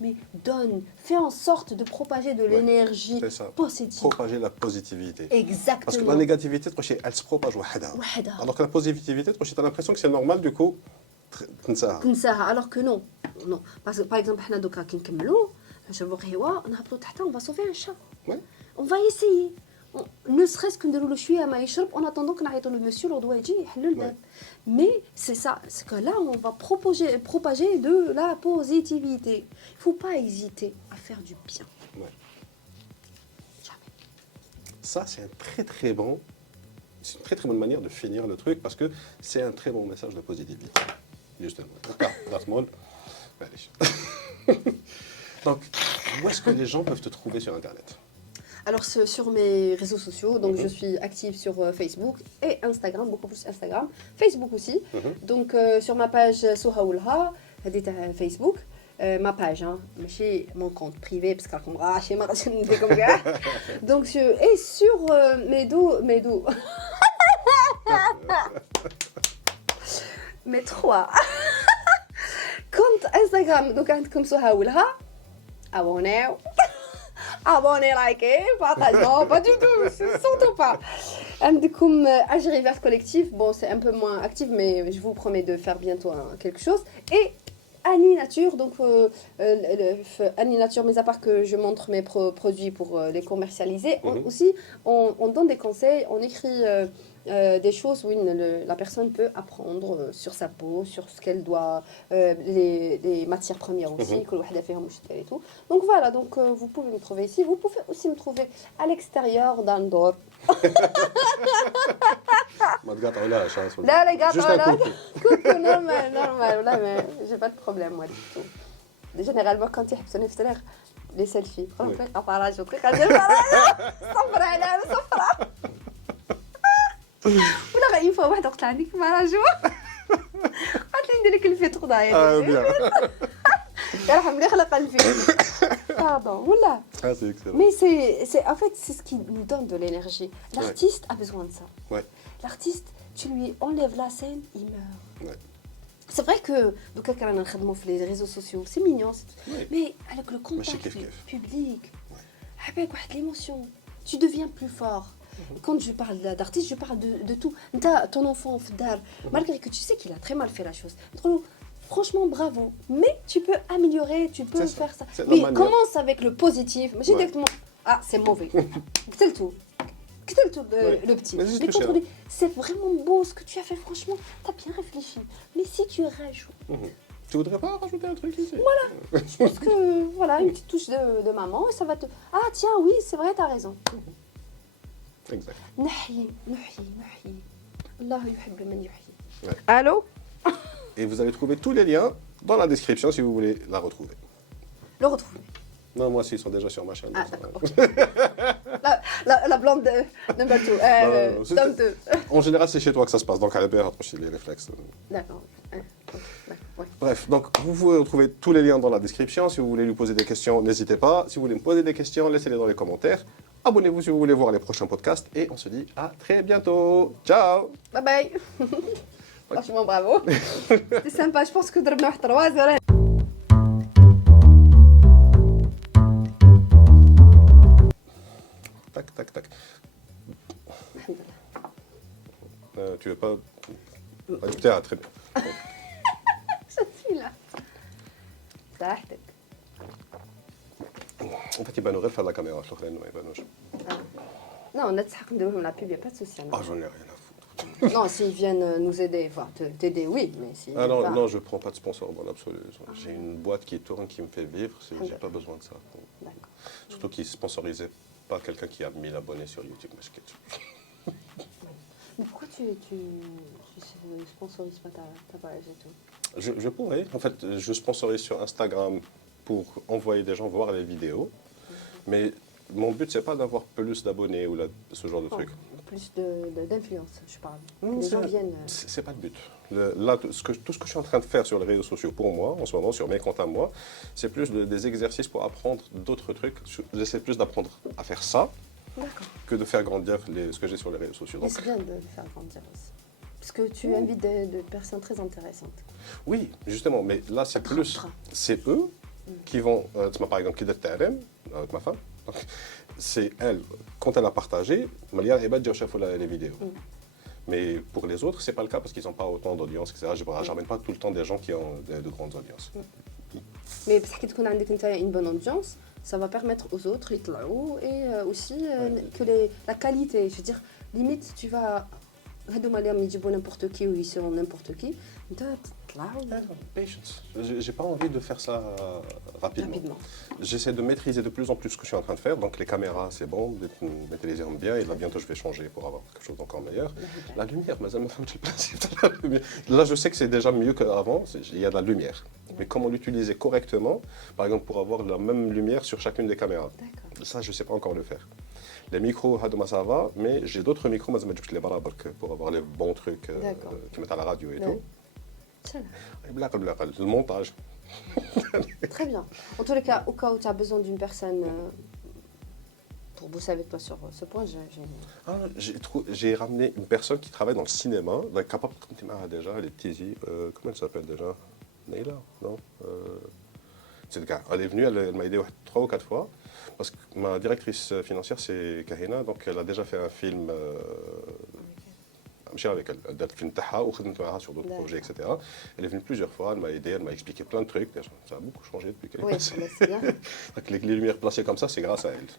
mais donne, fais en sorte de propager de l'énergie positive. Propager la positivité. Exactement. Parce que la négativité, elle se propage. Alors que la positivité, tu as l'impression que c'est normal, du coup, alors que non. Non. Parce que par exemple, on va sauver un chat. Ouais. On va essayer. Ne serait-ce que de شويه ما يشرب en attendant qu'on arrête le monsieur le doigt يجي يحل الباب. Mais c'est ça, c'est que là on va propager de la positivité. Il faut pas hésiter à faire du bien. Ouais. Jamais. Ça, c'est c'est une très très bonne manière de finir le truc parce que c'est un très bon message de positivité. Justement. Donc, où est-ce que les gens peuvent te trouver sur Internet? Alors sur mes réseaux sociaux, donc je suis active sur Facebook et Instagram, beaucoup plus Instagram, Facebook aussi. Donc sur ma page Souhaoulha, Facebook, ma page, ماشي mon compte privé parce que chez ma comme ça. Donc et sur Medo. Mais 3 compte Instagram, donc comme Souhaoulha, abonnez-vous. Abonnez, likez, partagez, non, pas du tout, surtout pas. عندكم Algérie Verte Collectif. Bon, c'est un peu moins actif, mais je vous promets de faire bientôt quelque chose. Et Annie Nature, donc Annie Nature, mis à part que je montre mes produits pour les commercialiser, aussi on donne des conseils, on écrit des choses où la personne peut apprendre sur sa peau, sur ce qu'elle doit, les matières premières aussi, que et tout. Donc voilà, donc vous pouvez me trouver ici, vous pouvez aussi me trouver à l'extérieur dans Dor. ما تقاطعوناش ها لا لا Juste قاطعوا un لا coucou. كوكو نورمال نورمال والله ما j'ai pas de problème moi du tout. Généralement quand يحبسوني في الطريق لي سيلفي قولوا لي اباراج وكل قادر صفر على صفر ولا غير ينفع واحده وقت عندك اباراج قالت لي ندير لك الفيتر ضايع bien. يرحم لي خلق الفيتر pardon والله. Ah, c'est excellent. Mais en fait, c'est ce qui nous donne de l'énergie. L'artiste a besoin de ça. Ouais. L'artiste, tu lui enlèves la scène, il meurt. Ouais. C'est vrai que les réseaux sociaux, c'est mignon, Ouais. mais avec le contact public, avec l'émotion, tu deviens plus fort. Quand je parle d'artiste, je parle de tout. Ton enfant, malgré que tu sais qu'il a très mal fait la chose, franchement, bravo. Mais tu peux améliorer, tu peux faire ça. Mais commence avec le positif. Mais directement, ah, c'est mauvais. C'est tout. C'est tout, le petit. Mais quand on dit, c'est vraiment beau ce que tu as fait, franchement, tu as bien réfléchi. Mais si tu rajoutes. Tu voudrais pas rajouter un truc ici? Voilà. Je pense que, voilà, une petite touche de maman, et ça va te. Ah, tiens, oui, c'est vrai, tu as raison. Exact. نحيي. الله يحب من يحيي. Allô? Et vous allez trouver tous les liens dans la description si vous voulez la retrouver. Le retrouver. Non, moi, ils sont déjà sur ma chaîne. Ah, d'accord. La blonde de Batou. Dame 2. En général, c'est chez toi que ça se passe, donc à l'épée, rapprochez les réflexes. D'accord. Ouais. Bref, donc vous pouvez retrouver tous les liens dans la description. Si vous voulez lui poser des questions, n'hésitez pas. Si vous voulez me poser des questions, laissez-les dans les commentaires. Abonnez-vous si vous voulez voir les prochains podcasts. Et on se dit à très bientôt. Ciao. Bye bye. Franchement, bravo. C'était sympa. Je pense que ضربنا واحد 3 heures. Tac. Tu veux pas... Ah, très bien. Je suis là. صحتك. En fait, يبانوا غير في la caméra, الآخرين ما يبانوش. Non, on a تحق نديروهم la pub, il n'y a pas de souci. Ah, j'en ai rien à foutre. Non, s'ils viennent nous aider, enfin t'aider, oui, mais si. Ah non, je prends pas de sponsor dans l'absolu. J'ai une boîte qui tourne, qui me fait vivre, j'ai pas besoin de ça. D'accord. Surtout qu'ils ne sponsorisaient pas quelqu'un qui a 1000 abonnés sur YouTube. Mais pourquoi tu sponsorises pas ta page et tout? Je pourrais. En fait, je sponsorise sur Instagram pour envoyer des gens voir les vidéos. Mais mon but, c'est pas d'avoir plus d'abonnés ou ce genre de trucs. Plus d'influence, je parle. Les gens viennent. C'est pas le but. Là, tout ce que je suis en train de faire sur les réseaux sociaux pour moi, en ce moment, sur mes comptes à moi, c'est plus des exercices pour apprendre d'autres trucs. J'essaie plus d'apprendre à faire ça que de faire grandir ce que j'ai sur les réseaux sociaux. Mais c'est bien de le faire grandir aussi. Parce que tu invites des personnes très intéressantes. Oui, justement, mais là, c'est plus. C'est eux qui vont. Par exemple, qui avec ma femme. C'est elle, quand elle a partagé, les vidéos. Mais pour les autres, c'est pas le cas parce qu'ils n'ont pas autant d'audience, etc. Je n'amène pas tout le temps des gens qui ont de grandes audiences. Mais parce que tu as une bonne audience, ça va permettre aux autres et aussi que la qualité, je veux dire, limite, tu vas. N'importe qui ou ils sont n'importe qui. Patience. J'ai pas envie de faire ça rapidement. J'essaie de maîtriser de plus en plus ce que je suis en train de faire. Donc les caméras, c'est bon, mes télévisions bien. Et là, bientôt, je vais changer pour avoir quelque chose d'encore meilleur. La lumière, mais ça me fait le principe de la lumière. Là, je sais que c'est déjà mieux qu'avant. Il y a de la lumière. Mais comment l'utiliser correctement, par exemple, pour avoir la même lumière sur chacune des caméras. Ça, je sais pas encore le faire. Les micros, ça va, mais j'ai d'autres micros, pour avoir les bons trucs qui mettent à la radio et tout. Le montage. Très bien. En tous les cas, au cas où tu as besoin d'une personne pour bosser avec toi sur ce point, j'ai ramené une personne qui travaille dans le cinéma. Déjà, elle est Tizi. Comment elle s'appelle déjà? Neila? Non, c'est le gars. Elle est venue, elle m'a aidé 3 ou 4 fois. Parce que ma directrice financière, c'est Kahina, donc elle a déjà fait un film. ماشي avec elle, elle a fait un film تاعها وخدمت معها sur d'autres projets, etc. Elle est venue plusieurs fois, elle m'a aidé, elle m'a expliqué plein de trucs. Ça a beaucoup changé depuis qu'elle est Oui, passée. c'est bien. Donc les lumières placées comme ça, c'est grâce à elle.